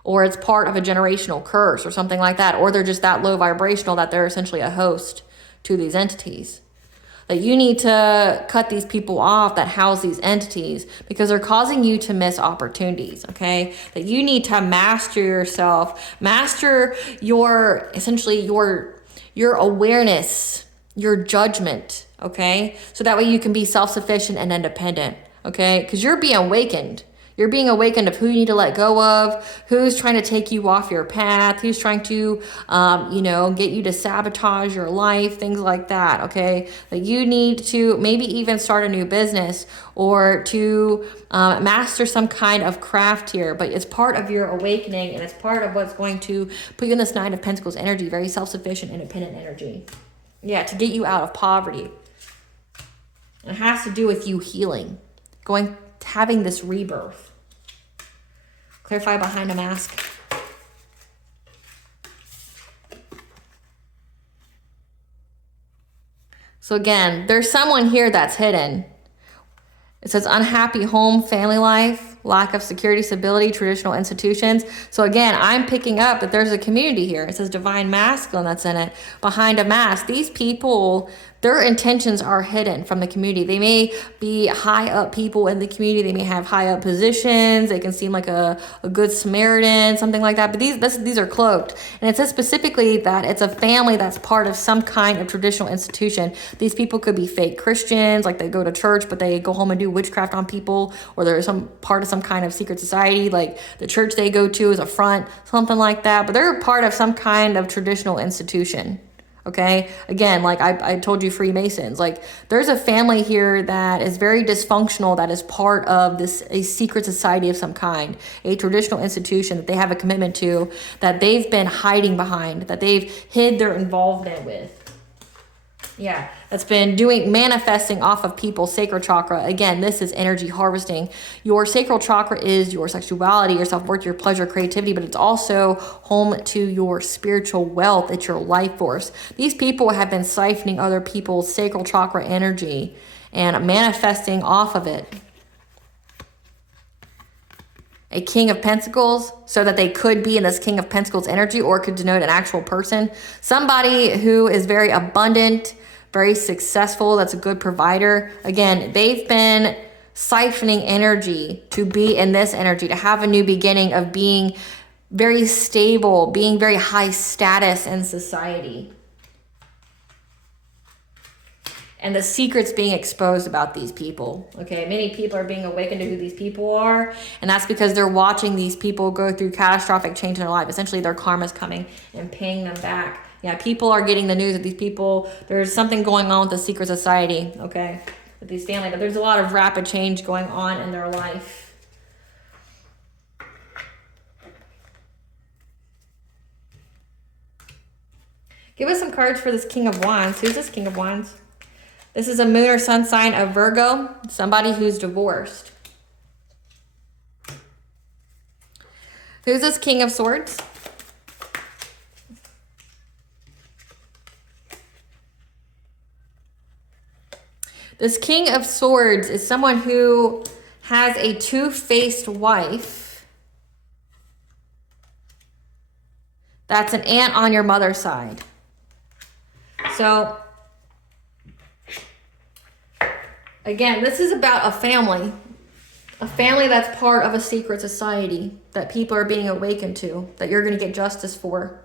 Or it's part of a generational curse or something like that. Or they're just that low vibrational that they're essentially a host to these entities. That you need to cut these people off that house these entities because they're causing you to miss opportunities, okay? That you need to master yourself, master your, essentially your awareness, your judgment, okay? So that way you can be self-sufficient and independent, okay? Because you're being awakened. You're being awakened of who you need to let go of, who's trying to take you off your path, who's trying to, get you to sabotage your life, things like that, okay? That you need to maybe even start a new business or to master some kind of craft here, but it's part of your awakening and it's part of what's going to put you in this Nine of Pentacles energy, very self-sufficient, independent energy. Yeah, to get you out of poverty. It has to do with you healing, having this rebirth. Clarify behind a mask. So again, there's someone here that's hidden. It says unhappy home, family life, lack of security, stability, traditional institutions. So again, I'm picking up that there's a community here. It says divine masculine that's in it. Behind a mask, these people, their intentions are hidden from the community. They may be high up people in the community. They may have high up positions. They can seem like a good Samaritan, something like that. But these are cloaked. And it says specifically that it's a family that's part of some kind of traditional institution. These people could be fake Christians, like they go to church, but they go home and do witchcraft on people, or they're some part of some kind of secret society, like the church they go to is a front, something like that. But they're part of some kind of traditional institution. Okay, again, like I told you, Freemasons, like there's a family here that is very dysfunctional, that is part of a secret society of some kind, a traditional institution that they have a commitment to, that they've been hiding behind, that they've hid their involvement with. Yeah, that's been manifesting off of people's sacral chakra. Again, this is energy harvesting. Your sacral chakra is your sexuality, your self-worth, your pleasure, creativity, but it's also home to your spiritual wealth. It's your life force. These people have been siphoning other people's sacral chakra energy and manifesting off of it. A King of Pentacles, so that they could be in this King of Pentacles energy, or could denote an actual person. Somebody who is very abundant, very successful, that's a good provider. Again, they've been siphoning energy to be in this energy, to have a new beginning of being very stable, being very high status in society. And the secrets being exposed about these people. Okay, many people are being awakened to who these people are, and that's because they're watching these people go through catastrophic change in their life. Essentially, their karma's coming and paying them back. Yeah, people are getting the news that these people, there's something going on with the secret society, okay, with these families. But there's a lot of rapid change going on in their life. Give us some cards for this King of Wands. Who's this King of Wands? This is a moon or sun sign of Virgo, somebody who's divorced. Who's this King of Swords? This King of Swords is someone who has a two-faced wife. That's an aunt on your mother's side. So, again, this is about a family that's part of a secret society that people are being awakened to, that you're going to get justice for.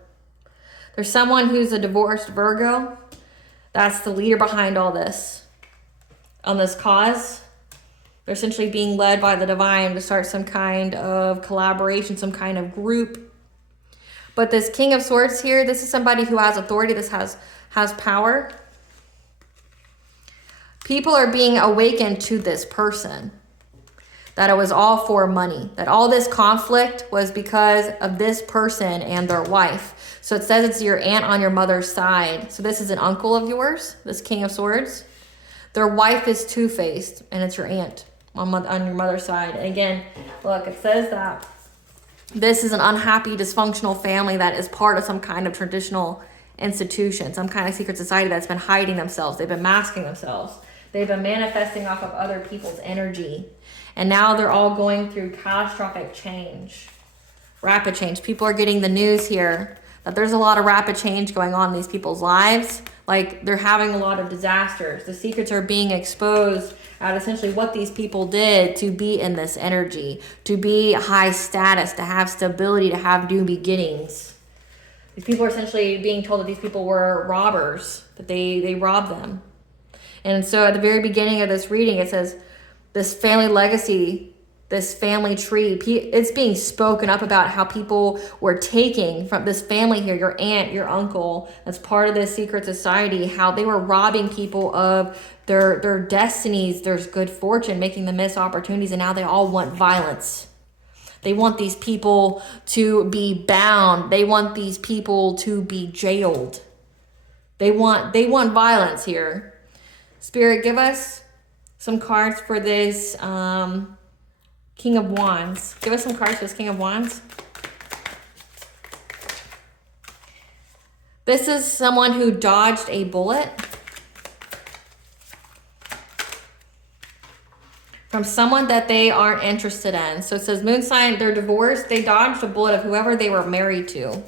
There's someone who's a divorced Virgo. That's the leader behind all this. On this cause, they're essentially being led by the divine to start some kind of collaboration, some kind of group. But this King of Swords here, this is somebody who has authority, this has power. People are being awakened to this person, that it was all for money, that all this conflict was because of this person and their wife. So it says it's your aunt on your mother's side. So this is an uncle of yours, this King of Swords. Their wife is two-faced, and it's your aunt on your mother's side. And again, look, it says that this is an unhappy, dysfunctional family that is part of some kind of traditional institution, some kind of secret society that's been hiding themselves. They've been masking themselves. They've been manifesting off of other people's energy. And now they're all going through catastrophic change, rapid change. People are getting the news here that there's a lot of rapid change going on in these people's lives. Like, they're having a lot of disasters. The secrets are being exposed at essentially what these people did to be in this energy, to be high status, to have stability, to have new beginnings. These people are essentially being told that these people were robbers, that they robbed them. And so at the very beginning of this reading, it says, this family legacy, this family tree, it's being spoken up about how people were taking from this family here, your aunt, your uncle, that's part of this secret society, how they were robbing people of their destinies, their good fortune, making them miss opportunities, and now they all want violence. They want these people to be bound. They want these people to be jailed. They want violence here. Spirit, give us some cards for this King of Wands. Give us some cards for this King of Wands. This is someone who dodged a bullet from someone that they aren't interested in. So it says moon sign, they're divorced. They dodged a bullet of whoever they were married to.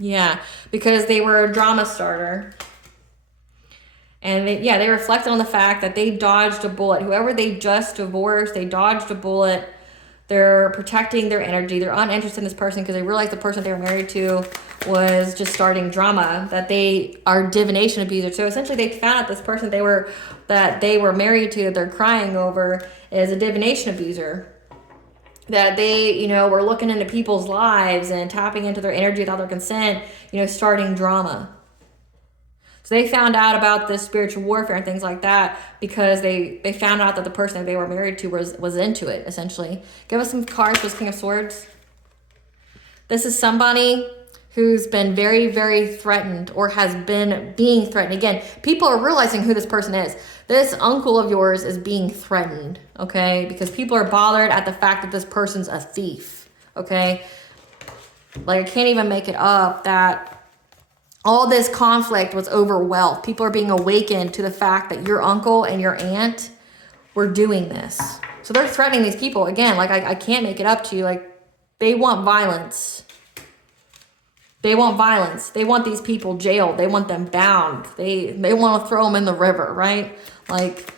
Yeah, because they were a drama starter. And they reflected on the fact that they dodged a bullet. Whoever they just divorced, they dodged a bullet. They're protecting their energy. They're uninterested in this person because they realized the person they were married to was just starting drama, that they are divination abusers. So essentially they found out this person that they were married to, that they're crying over, is a divination abuser. That they, were looking into people's lives and tapping into their energy without their consent, starting drama. So they found out about this spiritual warfare and things like that because they found out that the person that they were married to was into it, essentially. Give us some cards for this King of Swords. This is somebody who's been very, very threatened or has been being threatened. Again, people are realizing who this person is. This uncle of yours is being threatened, okay? Because people are bothered at the fact that this person's a thief, okay? Like, I can't even make it up that all this conflict was over wealth. People are being awakened to the fact that your uncle and your aunt were doing this. So they're threatening these people. Again, like, I can't make it up to you. Like, they want violence. They want violence. They want these people jailed. They want them bound. They want to throw them in the river, right? Like,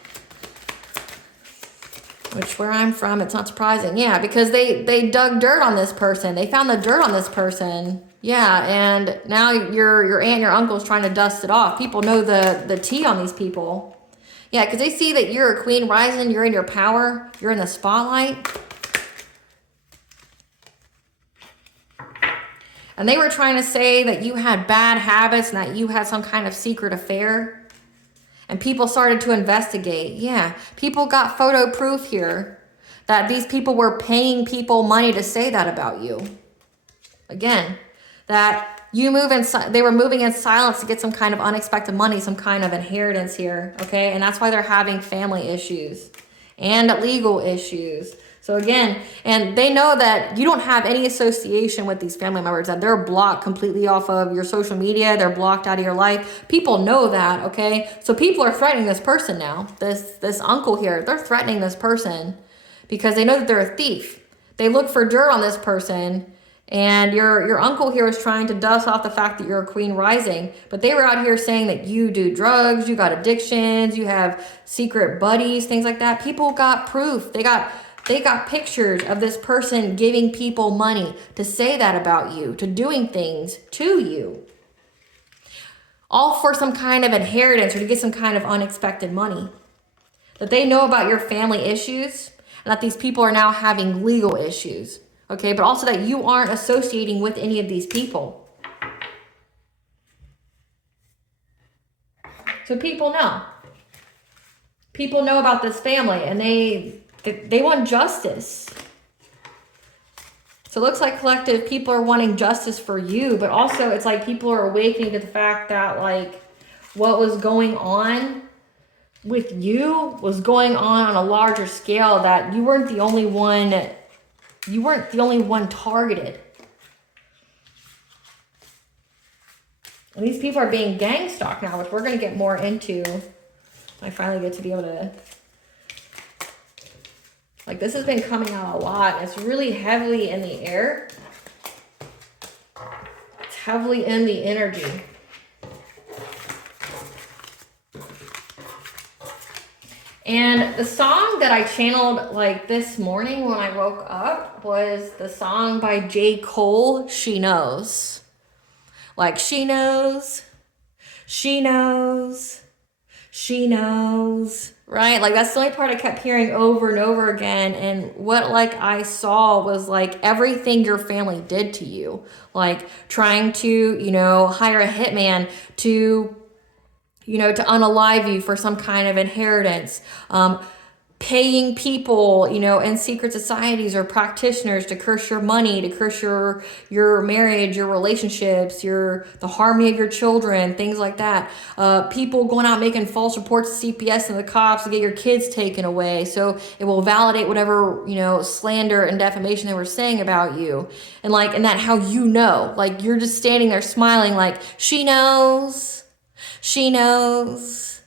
which where I'm from, it's not surprising. Yeah, because they dug dirt on this person. They found the dirt on this person. Yeah, and now your aunt and your uncle is trying to dust it off. People know the tea on these people. Yeah, because they see that you're a queen rising, you're in your power, you're in the spotlight. And they were trying to say that you had bad habits and that you had some kind of secret affair. And people started to investigate. Yeah, people got photo proof here that these people were paying people money to say that about you. Again, that they were moving in silence to get some kind of unexpected money, some kind of inheritance here, okay? And that's why they're having family issues and legal issues. So again, and they know that you don't have any association with these family members, that they're blocked completely off of your social media. They're blocked out of your life. People know that, okay? So people are threatening this person now. This uncle here, they're threatening this person because they know that they're a thief. They look for dirt on this person. And your uncle here is trying to dust off the fact that you're a queen rising. But they were out here saying that you do drugs, you got addictions, you have secret buddies, things like that. People got proof. They got pictures of this person giving people money to say that about you, to doing things to you. All for some kind of inheritance or to get some kind of unexpected money. That they know about your family issues and that these people are now having legal issues. Okay, but also that you aren't associating with any of these people. So people know. People know about this family and they want justice. So it looks like collective people are wanting justice for you, but also it's like people are awakening to the fact that like what was going on with you was going on a larger scale, that you weren't the only one targeted. And these people are being gang stalked now, which we're going to get more into. I finally get to be able to, like, this has been coming out a lot. It's really heavily in the air. It's heavily in the energy. And the song that I channeled like this morning when I woke up was the song by J. Cole, She Knows. Like, she knows, she knows, she knows, right? Like, that's the only part I kept hearing over and over again. And what, like, I saw was, like, everything your family did to you. Like, trying to, you know, hire a hitman to, you know, to unalive you for some kind of inheritance. Paying people, you know, in secret societies or practitioners to curse your money, to curse your marriage, your relationships, the harmony of your children, things like that. People going out making false reports to CPS and the cops to get your kids taken away, so it will validate whatever, you know, slander and defamation they were saying about you. And like, and that how you know, like, you're just standing there smiling like, she knows, she knows,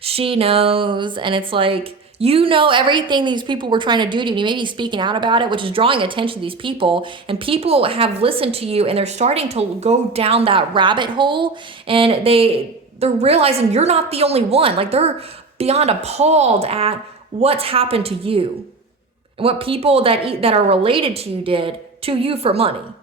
she knows. And it's like, you know everything these people were trying to do to you. You may be speaking out about it, which is drawing attention to these people. And people have listened to you, and they're starting to go down that rabbit hole. And they're realizing you're not the only one. Like, they're beyond appalled at what's happened to you and what people that are related to you did to you for money.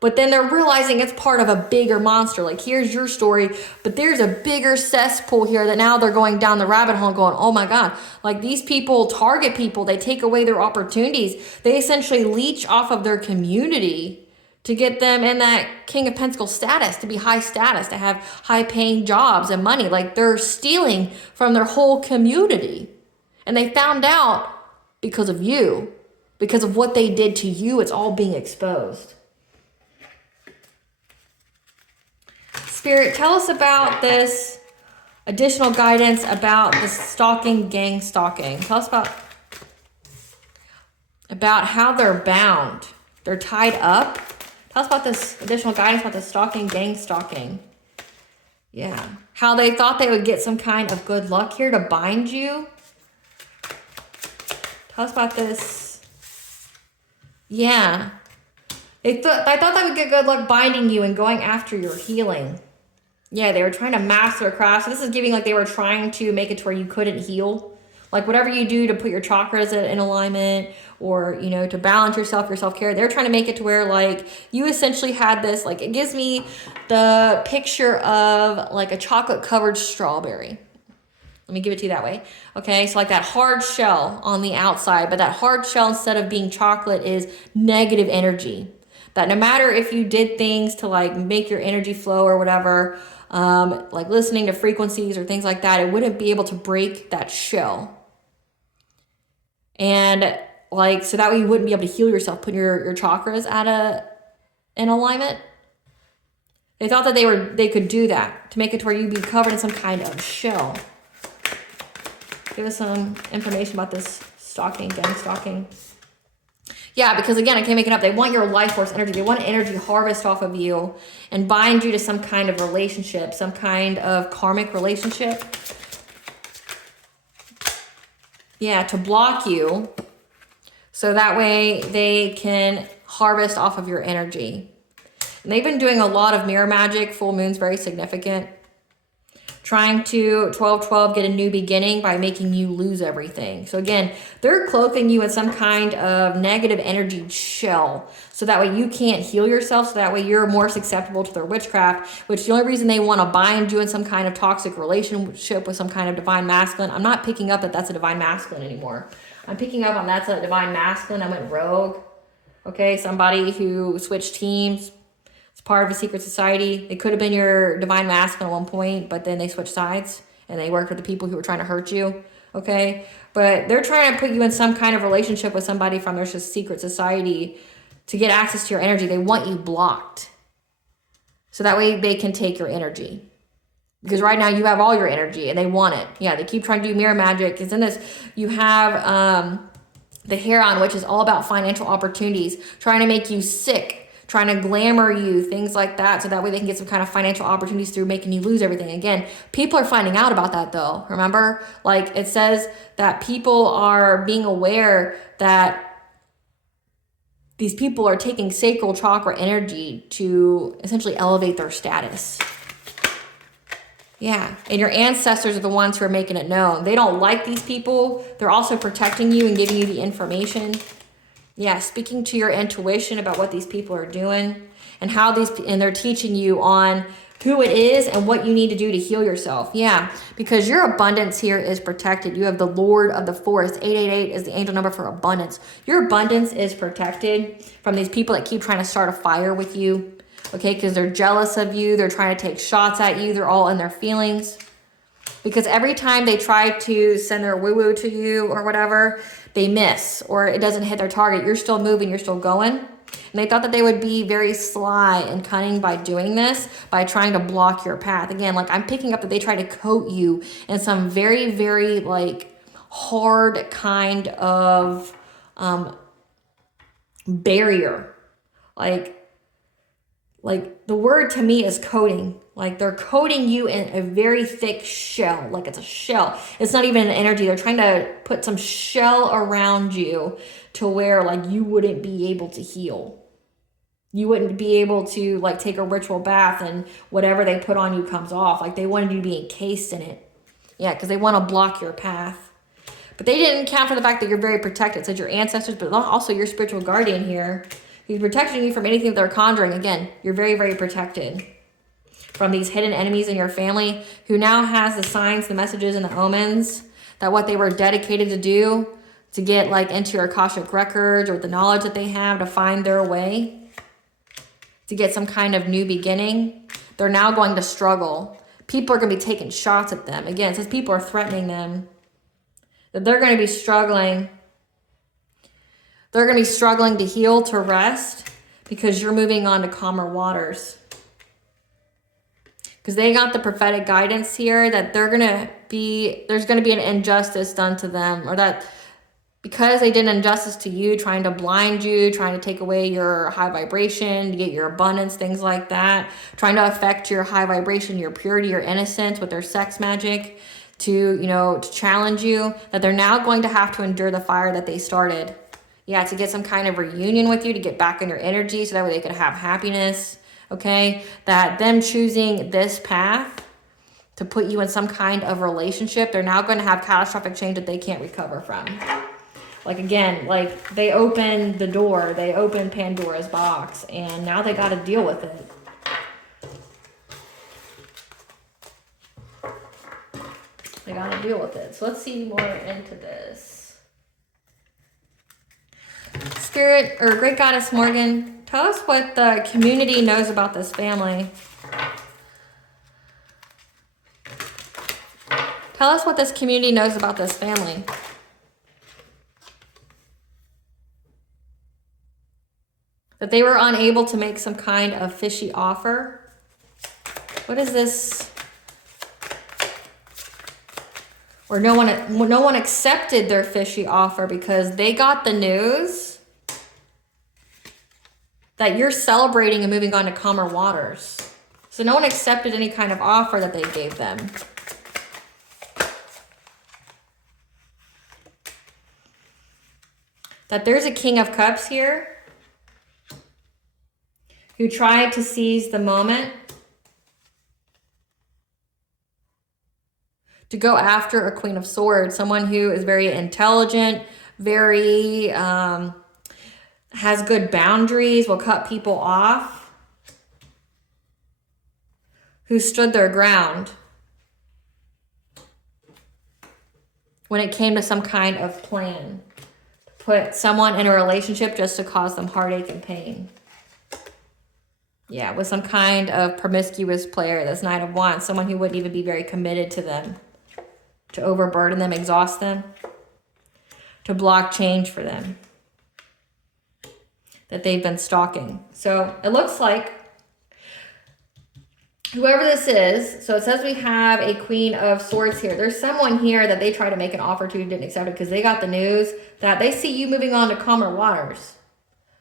But then they're realizing it's part of a bigger monster. Like, here's your story, but there's a bigger cesspool here that now they're going down the rabbit hole and going, oh my God, like, these people target people. They take away their opportunities. They essentially leech off of their community to get them in that King of Pentacles status, to be high status, to have high paying jobs and money. Like, they're stealing from their whole community. And they found out because of you, because of what they did to you. It's all being exposed. Spirit, tell us about this additional guidance about the stalking, gang stalking. Tell us about how they're bound. They're tied up. Tell us about this additional guidance about the stalking, gang stalking. Yeah. How they thought they would get some kind of good luck here to bind you. Tell us about this. Yeah. I thought they would get good luck binding you and going after your healing. Yeah, they were trying to master their craft. So this is giving like they were trying to make it to where you couldn't heal. Like, whatever you do to put your chakras in alignment, or, you know, to balance your self-care, they're trying to make it to where, like, you essentially had this, like, it gives me the picture of like a chocolate covered strawberry. Let me give it to you that way. Okay, so like that hard shell on the outside, but that hard shell, instead of being chocolate, is negative energy. That no matter if you did things to like make your energy flow or whatever, like listening to frequencies or things like that, it wouldn't be able to break that shell. And like, so that way you wouldn't be able to heal yourself, put your chakras in alignment. They thought that they could do that to make it to where you'd be covered in some kind of shell. Give us some information about this stalking, gang stalking. Yeah, because again, I can't make it up. They want your life force energy. They want energy harvest off of you and bind you to some kind of relationship, some kind of karmic relationship. Yeah, to block you. So that way they can harvest off of your energy. And they've been doing a lot of mirror magic. Full moon's very significant. Trying to 12-12 get a new beginning by making you lose everything. So again, they're cloaking you in some kind of negative energy shell, so that way you can't heal yourself, so that way you're more susceptible to their witchcraft, which the only reason they want to bind you in some kind of toxic relationship with some kind of divine masculine. I'm not picking up that that's a divine masculine anymore. I'm picking up on that's a divine masculine. I went rogue. Okay, somebody who switched teams. Part of a secret society. It could have been your divine masculine at one point, but then they switched sides and they worked with the people who were trying to hurt you. Okay, but they're trying to put you in some kind of relationship with somebody from their secret society to get access to your energy. They want you blocked, so that way they can take your energy. Because right now you have all your energy and they want it. Yeah, they keep trying to do mirror magic. Because in this, you have the Heron, which is all about financial opportunities, trying to make you sick, trying to glamour you, things like that. So that way they can get some kind of financial opportunities through making you lose everything. Again, people are finding out about that though. Remember, like it says that people are being aware that these people are taking sacral chakra energy to essentially elevate their status. Yeah, and your ancestors are the ones who are making it known. They don't like these people. They're also protecting you and giving you the information. Yeah, speaking to your intuition about what these people are doing and how and they're teaching you on who it is and what you need to do to heal yourself. Yeah, because your abundance here is protected. You have the Lord of the Forest. 888 is the angel number for abundance. Your abundance is protected from these people that keep trying to start a fire with you. Okay, because they're jealous of you. They're trying to take shots at you. They're all in their feelings. Because every time they try to send their woo-woo to you or whatever, they miss or it doesn't hit their target. You're still moving. You're still going. And they thought that they would be very sly and cunning by doing this, by trying to block your path. Again, like I'm picking up that they try to coat you in some very, very like hard kind of barrier. Like the word to me is coating. Like they're coating you in a very thick shell. Like it's a shell. It's not even an energy. They're trying to put some shell around you to where like you wouldn't be able to heal. You wouldn't be able to like take a ritual bath and whatever they put on you comes off. Like they wanted you to be encased in it. Yeah, because they want to block your path. But they didn't account for the fact that you're very protected. It said your ancestors, but also your spiritual guardian here. He's protecting you from anything that they're conjuring. Again, you're very, very protected from these hidden enemies in your family who now has the signs, the messages, and the omens that what they were dedicated to do to get like into your Akashic records or the knowledge that they have to find their way, to get some kind of new beginning. They're now going to struggle. People are going to be taking shots at them. Again, it says people are threatening them, that they're going to be struggling. They're going to be struggling to heal, to rest, because you're moving on to calmer waters. Because they got the prophetic guidance here that there's going to be an injustice done to them, or that because they did an injustice to you, trying to blind you, trying to take away your high vibration, to get your abundance, things like that, trying to affect your high vibration, your purity, your innocence with their sex magic, to challenge you, that they're now going to have to endure the fire that they started. Yeah, to get some kind of reunion with you, to get back in your energy so that way they could have happiness, okay? That them choosing this path to put you in some kind of relationship, they're now going to have catastrophic change that they can't recover from. Like, again, like they opened the door, they opened Pandora's box, and now they got to deal with it. They got to deal with it. So let's see more into this. Spirit, or Great Goddess Morgan, tell us what the community knows about this family. Tell us what this community knows about this family. That they were unable to make some kind of fishy offer. What is this? Or no one accepted their fishy offer because they got the news that you're celebrating and moving on to calmer waters. So no one accepted any kind of offer that they gave them. That there's a King of Cups here who tried to seize the moment to go after a Queen of Swords, someone who is very intelligent, very has good boundaries, will cut people off, who stood their ground when it came to some kind of plan. Put someone in a relationship just to cause them heartache and pain. Yeah, with some kind of promiscuous player, this Knight of Wands, someone who wouldn't even be very committed to them, to overburden them, exhaust them, to block change for them that they've been stalking. So it looks like whoever this is, so it says we have a Queen of Swords here. There's someone here that they tried to make an offer to, didn't accept it because they got the news that they see you moving on to calmer waters,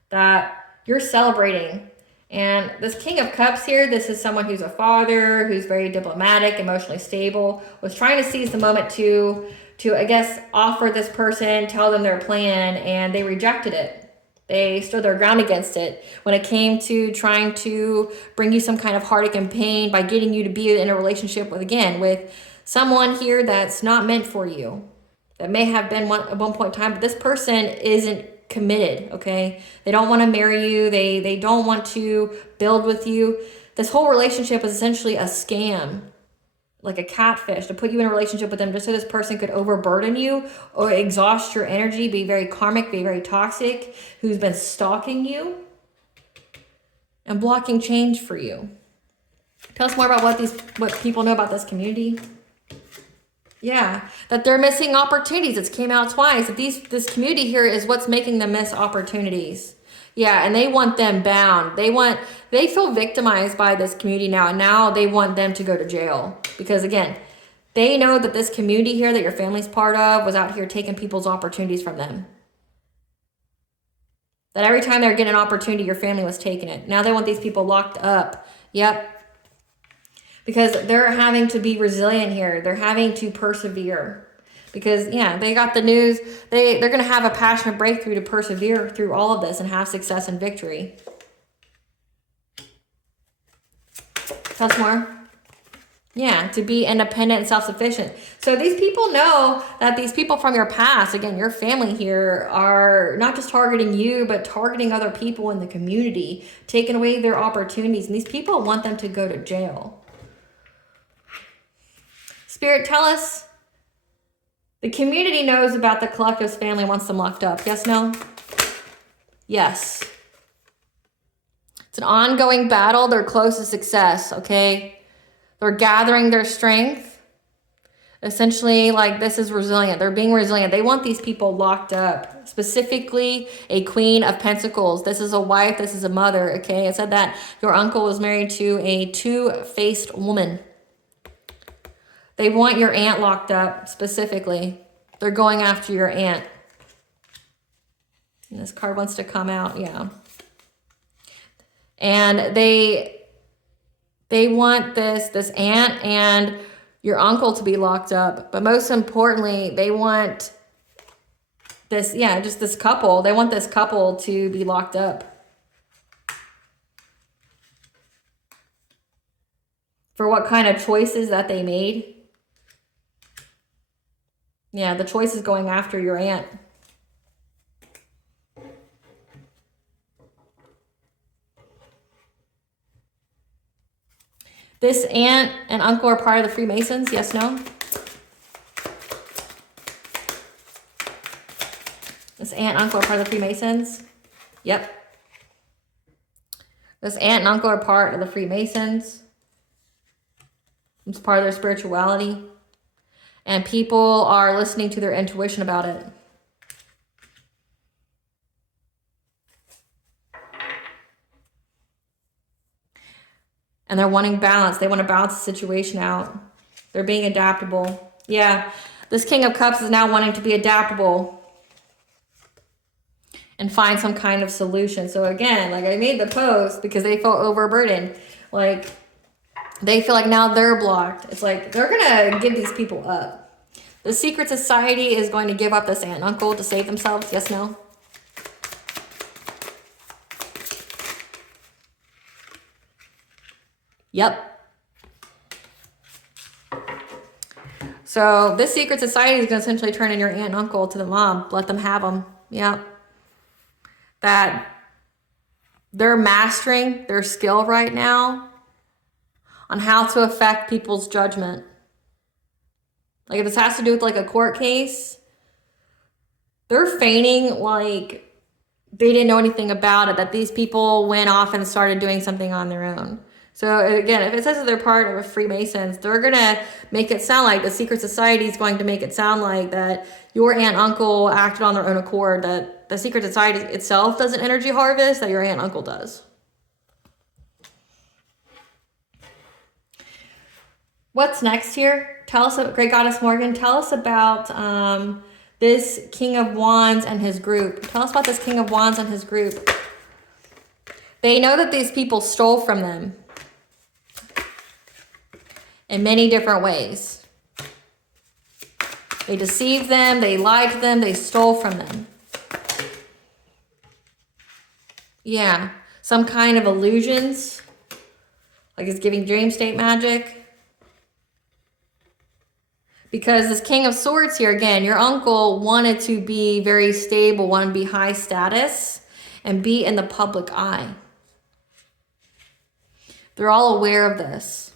that you're celebrating. And this King of Cups here, this is someone who's a father, who's very diplomatic, emotionally stable, was trying to seize the moment to I guess, offer this person, tell them their plan, and they rejected it. They stood their ground against it when it came to trying to bring you some kind of heartache and pain by getting you to be in a relationship with someone here that's not meant for you. That may have been at one point in time, but this person isn't committed, okay? They don't want to marry you. They don't want to build with you. This whole relationship is essentially a scam, like a catfish, to put you in a relationship with them just so this person could overburden you or exhaust your energy, be very karmic, be very toxic, who's been stalking you and blocking change for you. Tell us more about what people know about this community. Yeah, that they're missing opportunities. It's came out twice. That this community here is what's making them miss opportunities. Yeah, and they want them bound. They feel victimized by this community now, and now they want them to go to jail. Because again, they know that this community here that your family's part of was out here taking people's opportunities from them. That every time they were getting an opportunity, your family was taking it. Now they want these people locked up. Yep. Because they're having to be resilient here. They're having to persevere. Because, yeah, they got the news. They're going to have a passionate breakthrough to persevere through all of this and have success and victory. Tell us more. Yeah, to be independent and self-sufficient. So these people know that these people from your past, again, your family here, are not just targeting you, but targeting other people in the community, taking away their opportunities. And these people want them to go to jail. Spirit, tell us. The community knows about the collective's family, wants them locked up. Yes, no? Yes. It's an ongoing battle. They're close to success, okay? They're gathering their strength. Essentially, like, this is resilient. They're being resilient. They want these people locked up. Specifically, a Queen of Pentacles. This is a wife. This is a mother, okay? It said that your uncle was married to a two-faced woman. They want your aunt locked up, specifically. They're going after your aunt. And this card wants to come out, yeah. And they want this aunt and your uncle to be locked up. But most importantly, they want this, yeah, just this couple. They want this couple to be locked up. For what kind of choices that they made. Yeah, the choice is going after your aunt. This aunt and uncle are part of the Freemasons? Yes, no? This aunt and uncle are part of the Freemasons? Yep. This aunt and uncle are part of the Freemasons. It's part of their spirituality. And people are listening to their intuition about it. And they're wanting balance. They want to balance the situation out. They're being adaptable. Yeah, this King of Cups is now wanting to be adaptable and find some kind of solution. So again, like, I made the post because they felt overburdened. Like, they feel like now they're blocked. It's like they're going to give these people up. The secret society is going to give up this aunt and uncle to save themselves. Yes, no? Yep. So this secret society is going to essentially turn in your aunt and uncle to the mob. Let them have them. Yep. That they're mastering their skill right now on how to affect people's judgment. Like, if this has to do with like a court case, they're feigning like they didn't know anything about it, that these people went off and started doing something on their own. So again, if it says that they're part of a Freemasons, they're going to make it sound like the secret society is going to make it sound like that your aunt and uncle acted on their own accord, that the secret society itself does an energy harvest, that your aunt and uncle does. What's next here? Tell us, Great Goddess Morgan, tell us about this King of Wands and his group. Tell us about this King of Wands and his group. They know that these people stole from them in many different ways. They deceived them, they lied to them, they stole from them. Yeah, some kind of illusions, like it's giving dream state magic. Because this King of Swords here, again, your uncle wanted to be very stable, wanted to be high status, and be in the public eye. They're all aware of this.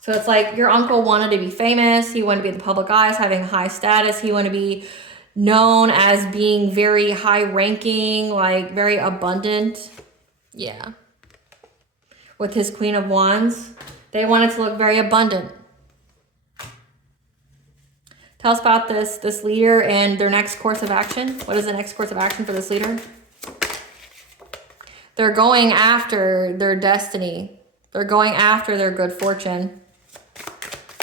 So it's like your uncle wanted to be famous. He wanted to be in the public eyes, having high status. He wanted to be known as being very high ranking, like very abundant. Yeah. With his Queen of Wands, they wanted to look very abundant. Tell us about this leader and their next course of action. What is the next course of action for this leader? They're going after their destiny. They're going after their good fortune.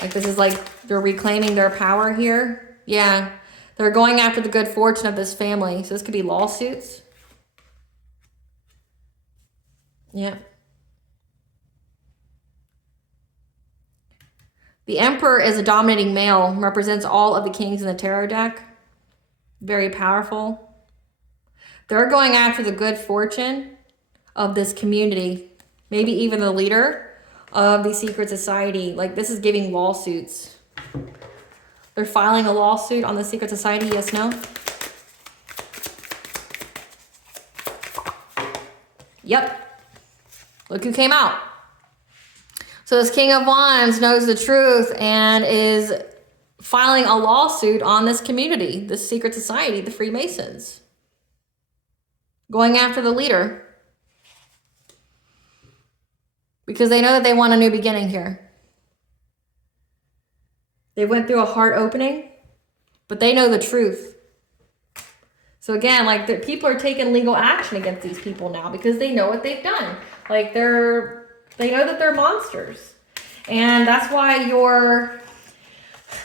Like this is like they're reclaiming their power here. Yeah. They're going after the good fortune of this family. So this could be lawsuits. Yeah. The Emperor is a dominating male, represents all of the kings in the tarot deck. Very powerful. They're going after the good fortune of this community. Maybe even the leader of the secret society. Like this is giving lawsuits. They're filing a lawsuit on the secret society, yes, no? Yep. Look who came out. So this King of Wands knows the truth and is filing a lawsuit on this community, this secret society, the Freemasons. Going after the leader. Because they know that they want a new beginning here. They went through a heart opening, but they know the truth. So again, like the people are taking legal action against these people now because they know what they've done. Like they know that they're monsters. And that's why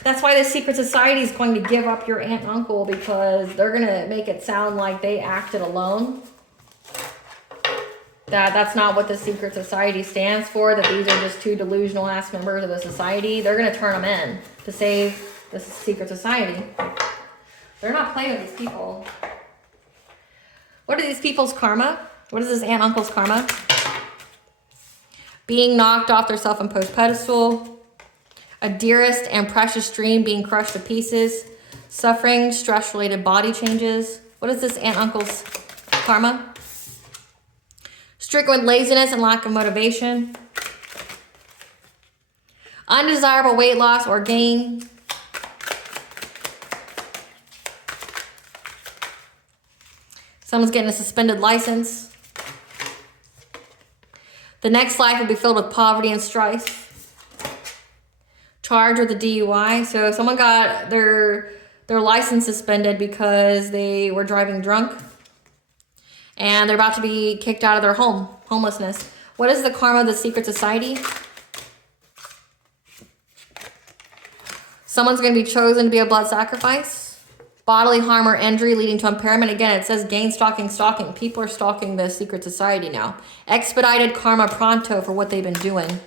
the secret society is going to give up your aunt and uncle, because they're going to make it sound like they acted alone. That's not what the secret society stands for, that these are just two delusional ass members of the society. They're going to turn them in to save the secret society. They're not playing with these people. What are these people's karma? What is this aunt and uncle's karma? Being knocked off their self-imposed pedestal, a dearest and precious dream being crushed to pieces, suffering, stress-related body changes. What is this aunt and uncle's karma? Stricken with laziness and lack of motivation, undesirable weight loss or gain, someone's getting a suspended license. The next life will be filled with poverty and strife. Charged with a DUI. So if someone got their license suspended because they were driving drunk, and they're about to be kicked out of their home, homelessness. What is the karma of the secret society? Someone's going to be chosen to be a blood sacrifice. Bodily harm or injury leading to impairment. Again, it says gain, stalking. People are stalking the secret society now. Expedited karma pronto for what they've been doing.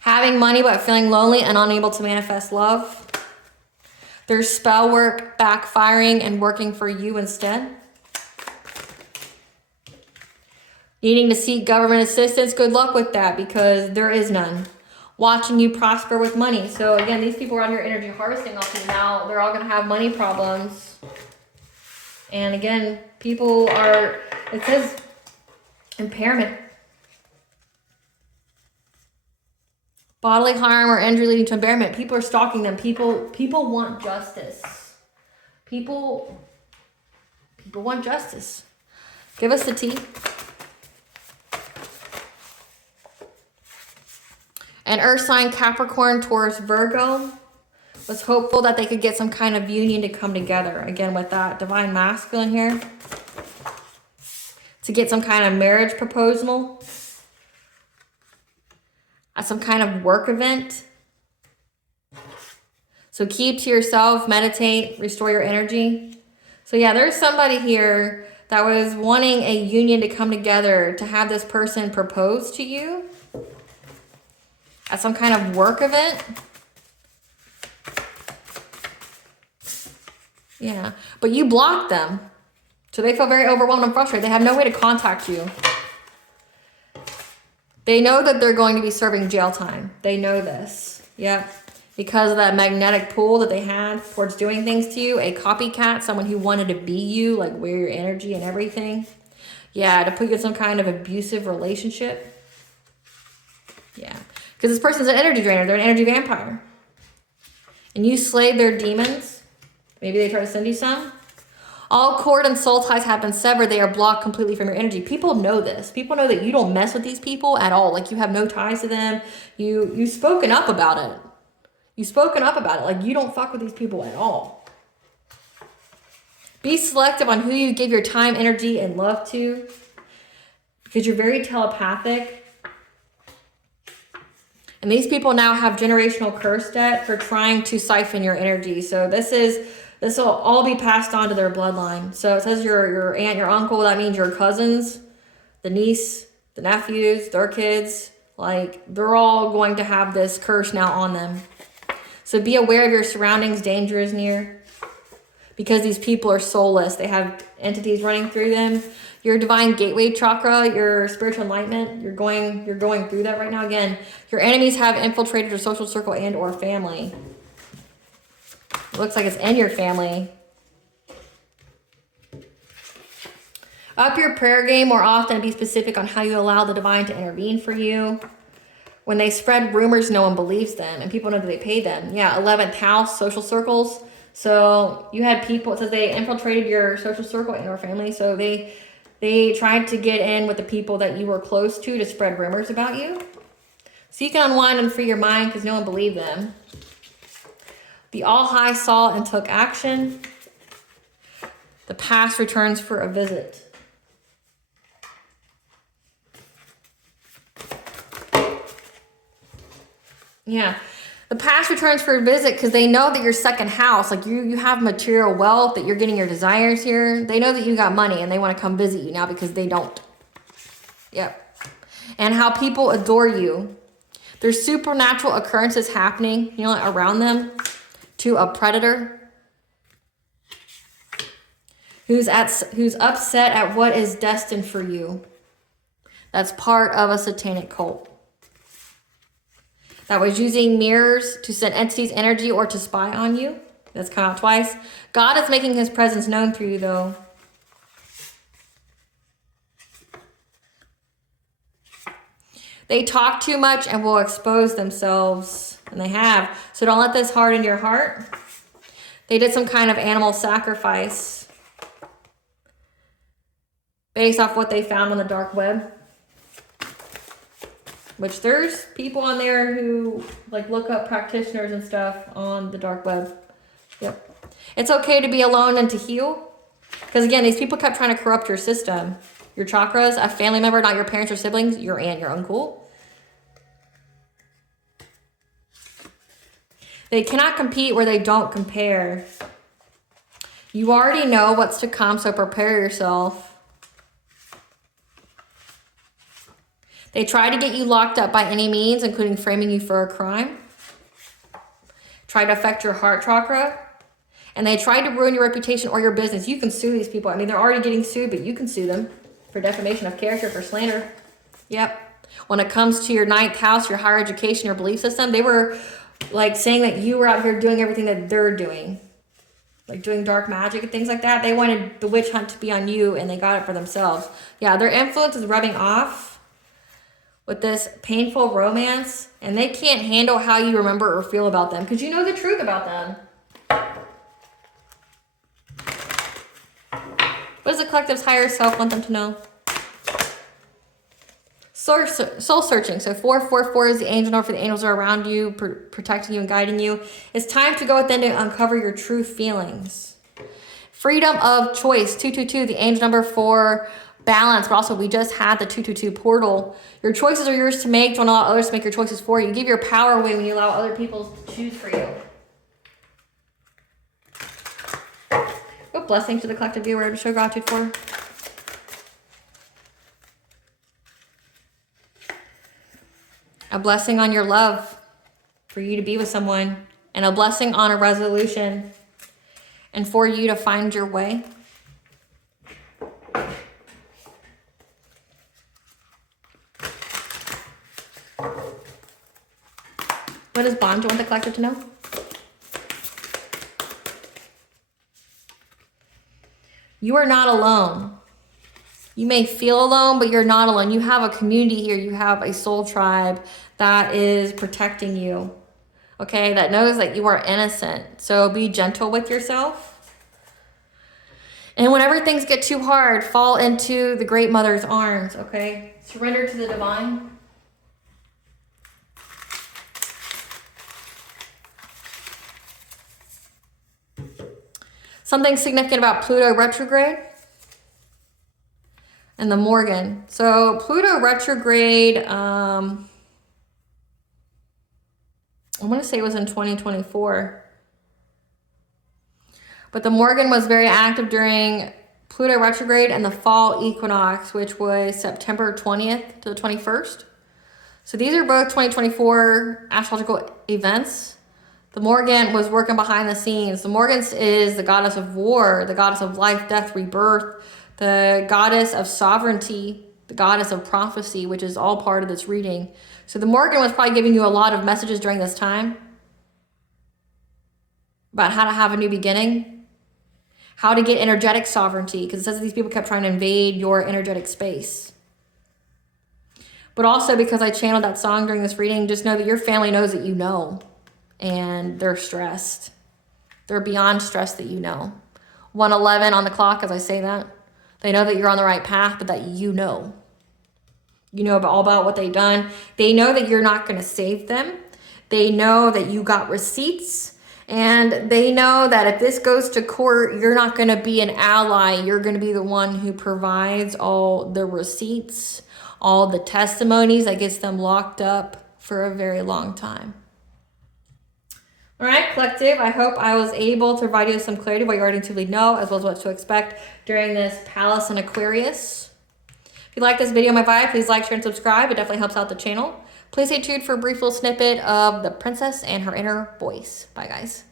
Having money but feeling lonely and unable to manifest love. There's spell work backfiring and working for you instead. Needing to seek government assistance. Good luck with that, because there is none. Watching you prosper with money. So again, these people are on your energy harvesting off you now. They're all going to have money problems. And again, people are, it says impairment. Bodily harm or injury leading to impairment. People are stalking them. People want justice. People want justice. Give us the tea. An earth sign, Capricorn, Taurus, Virgo, was hopeful that they could get some kind of union to come together. Again, with that divine masculine here. To get some kind of marriage proposal. at some kind of work event. So keep to yourself, meditate, restore your energy. So yeah, there's somebody here that was wanting a union to come together, to have this person propose to you at some kind of work event. Yeah, but you blocked them. So they feel very overwhelmed and frustrated. They have no way to contact you. They know that they're going to be serving jail time. They know this. Yep. Because of that magnetic pull that they had towards doing things to you. A copycat, someone who wanted to be you, like wear your energy and everything. Yeah, to put you in some kind of abusive relationship. Yeah. Because this person's an energy drainer. They're an energy vampire. And you slayed their demons. Maybe they try to send you some. All cord and soul ties have been severed. They are blocked completely from your energy. People know this. People know that you don't mess with these people at all. Like you have no ties to them. You've spoken up about it. You've spoken up about it. Like you don't fuck with these people at all. Be selective on who you give your time, energy, and love to. Because you're very telepathic. And these people now have generational curse debt for trying to siphon your energy. So this will all be passed on to their bloodline. So it says your aunt, your uncle, that means your cousins, the niece, the nephews, their kids. Like, they're all going to have this curse now on them. So be aware of your surroundings. Danger is near. Because these people are soulless. They have entities running through them. Your divine gateway chakra, your spiritual enlightenment, you're going through that right now. Again, your enemies have infiltrated your social circle and or family. It looks like it's in your family. Up your prayer game more often. Be specific on how you allow the divine to intervene for you. When they spread rumors, no one believes them. And people know that they pay them. Yeah, 11th house, social circles. So you had people, it says they infiltrated your social circle and or family. So they tried to get in with the people that you were close to spread rumors about you. So you can unwind and free your mind because no one believed them. The All High saw and took action. The past returns for a visit. Yeah. The past returns for a visit because they know that your second house, like you have material wealth, that you're getting your desires here. They know that you got money and they want to come visit you now because they don't. Yep. And how people adore you. There's supernatural occurrences happening, around them to a predator who's upset at what is destined for you. That's part of a satanic cult that was using mirrors to send entities energy or to spy on you. That's come out twice. God is making his presence known through you, though. They talk too much and will expose themselves, and they have. So don't let this harden your heart. They did some kind of animal sacrifice based off what they found on the dark web. Which there's people on there who look up practitioners and stuff on the dark web. Yep. It's okay to be alone and to heal. Because again, these people kept trying to corrupt your system. Your chakras, a family member, not your parents or siblings, your aunt, your uncle. They cannot compete where they don't compare. You already know what's to come, so prepare yourself. They try to get you locked up by any means, including framing you for a crime. Try to affect your heart chakra. And they try to ruin your reputation or your business. You can sue these people. I mean, they're already getting sued, but you can sue them for defamation of character, for slander. Yep. When it comes to your 9th house, your higher education, your belief system, they were saying that you were out here doing everything that they're doing. Like doing dark magic and things like that. They wanted the witch hunt to be on you, and they got it for themselves. Yeah, their influence is rubbing off with this painful romance, and they can't handle how you remember or feel about them because you know the truth about them. What does the collective's higher self want them to know? Soul searching. So 444 is the angel number for the angels are around you, protecting you and guiding you. It's time to go within to uncover your true feelings. Freedom of choice. 222, the angel number for balance, but also we just had the 222 portal. Your choices are yours to make. Don't allow others to make your choices for you. You give your power away when you allow other people to choose for you. What blessings to the collective viewer to show gratitude for? A blessing on your love for you to be with someone, and a blessing on a resolution and for you to find your way. What does Bonjo want the collective to know? You are not alone. You may feel alone, but you're not alone. You have a community here. You have a soul tribe that is protecting you, okay? That knows that you are innocent. So be gentle with yourself. And whenever things get too hard, fall into the Great Mother's arms, okay? Surrender to the divine. Something significant about Pluto retrograde and the Morgan. So Pluto retrograde, I want to say it was in 2024. But the Morgan was very active during Pluto retrograde and the fall equinox, which was September 20th to the 21st. So these are both 2024 astrological events. The Morgan was working behind the scenes. The Morgan is the goddess of war, the goddess of life, death, rebirth, the goddess of sovereignty, the goddess of prophecy, which is all part of this reading. So the Morgan was probably giving you a lot of messages during this time about how to have a new beginning, how to get energetic sovereignty, because it says that these people kept trying to invade your energetic space. But also because I channeled that song during this reading, just know that your family knows that you know. And they're stressed. They're beyond stressed that you know. 111 on the clock as I say that. They know that you're on the right path, but that you know. You know all about what they've done. They know that you're not going to save them. They know that you got receipts. And they know that if this goes to court, you're not going to be an ally. You're going to be the one who provides all the receipts, all the testimonies that gets them locked up for a very long time. All right, collective, I hope I was able to provide you with some clarity of what you already intuitively know, as well as what to expect during this Pallas and Aquarius. If you like this video, my vibe, please like, share, and subscribe. It definitely helps out the channel. Please stay tuned for a brief little snippet of the princess and her inner voice. Bye, guys.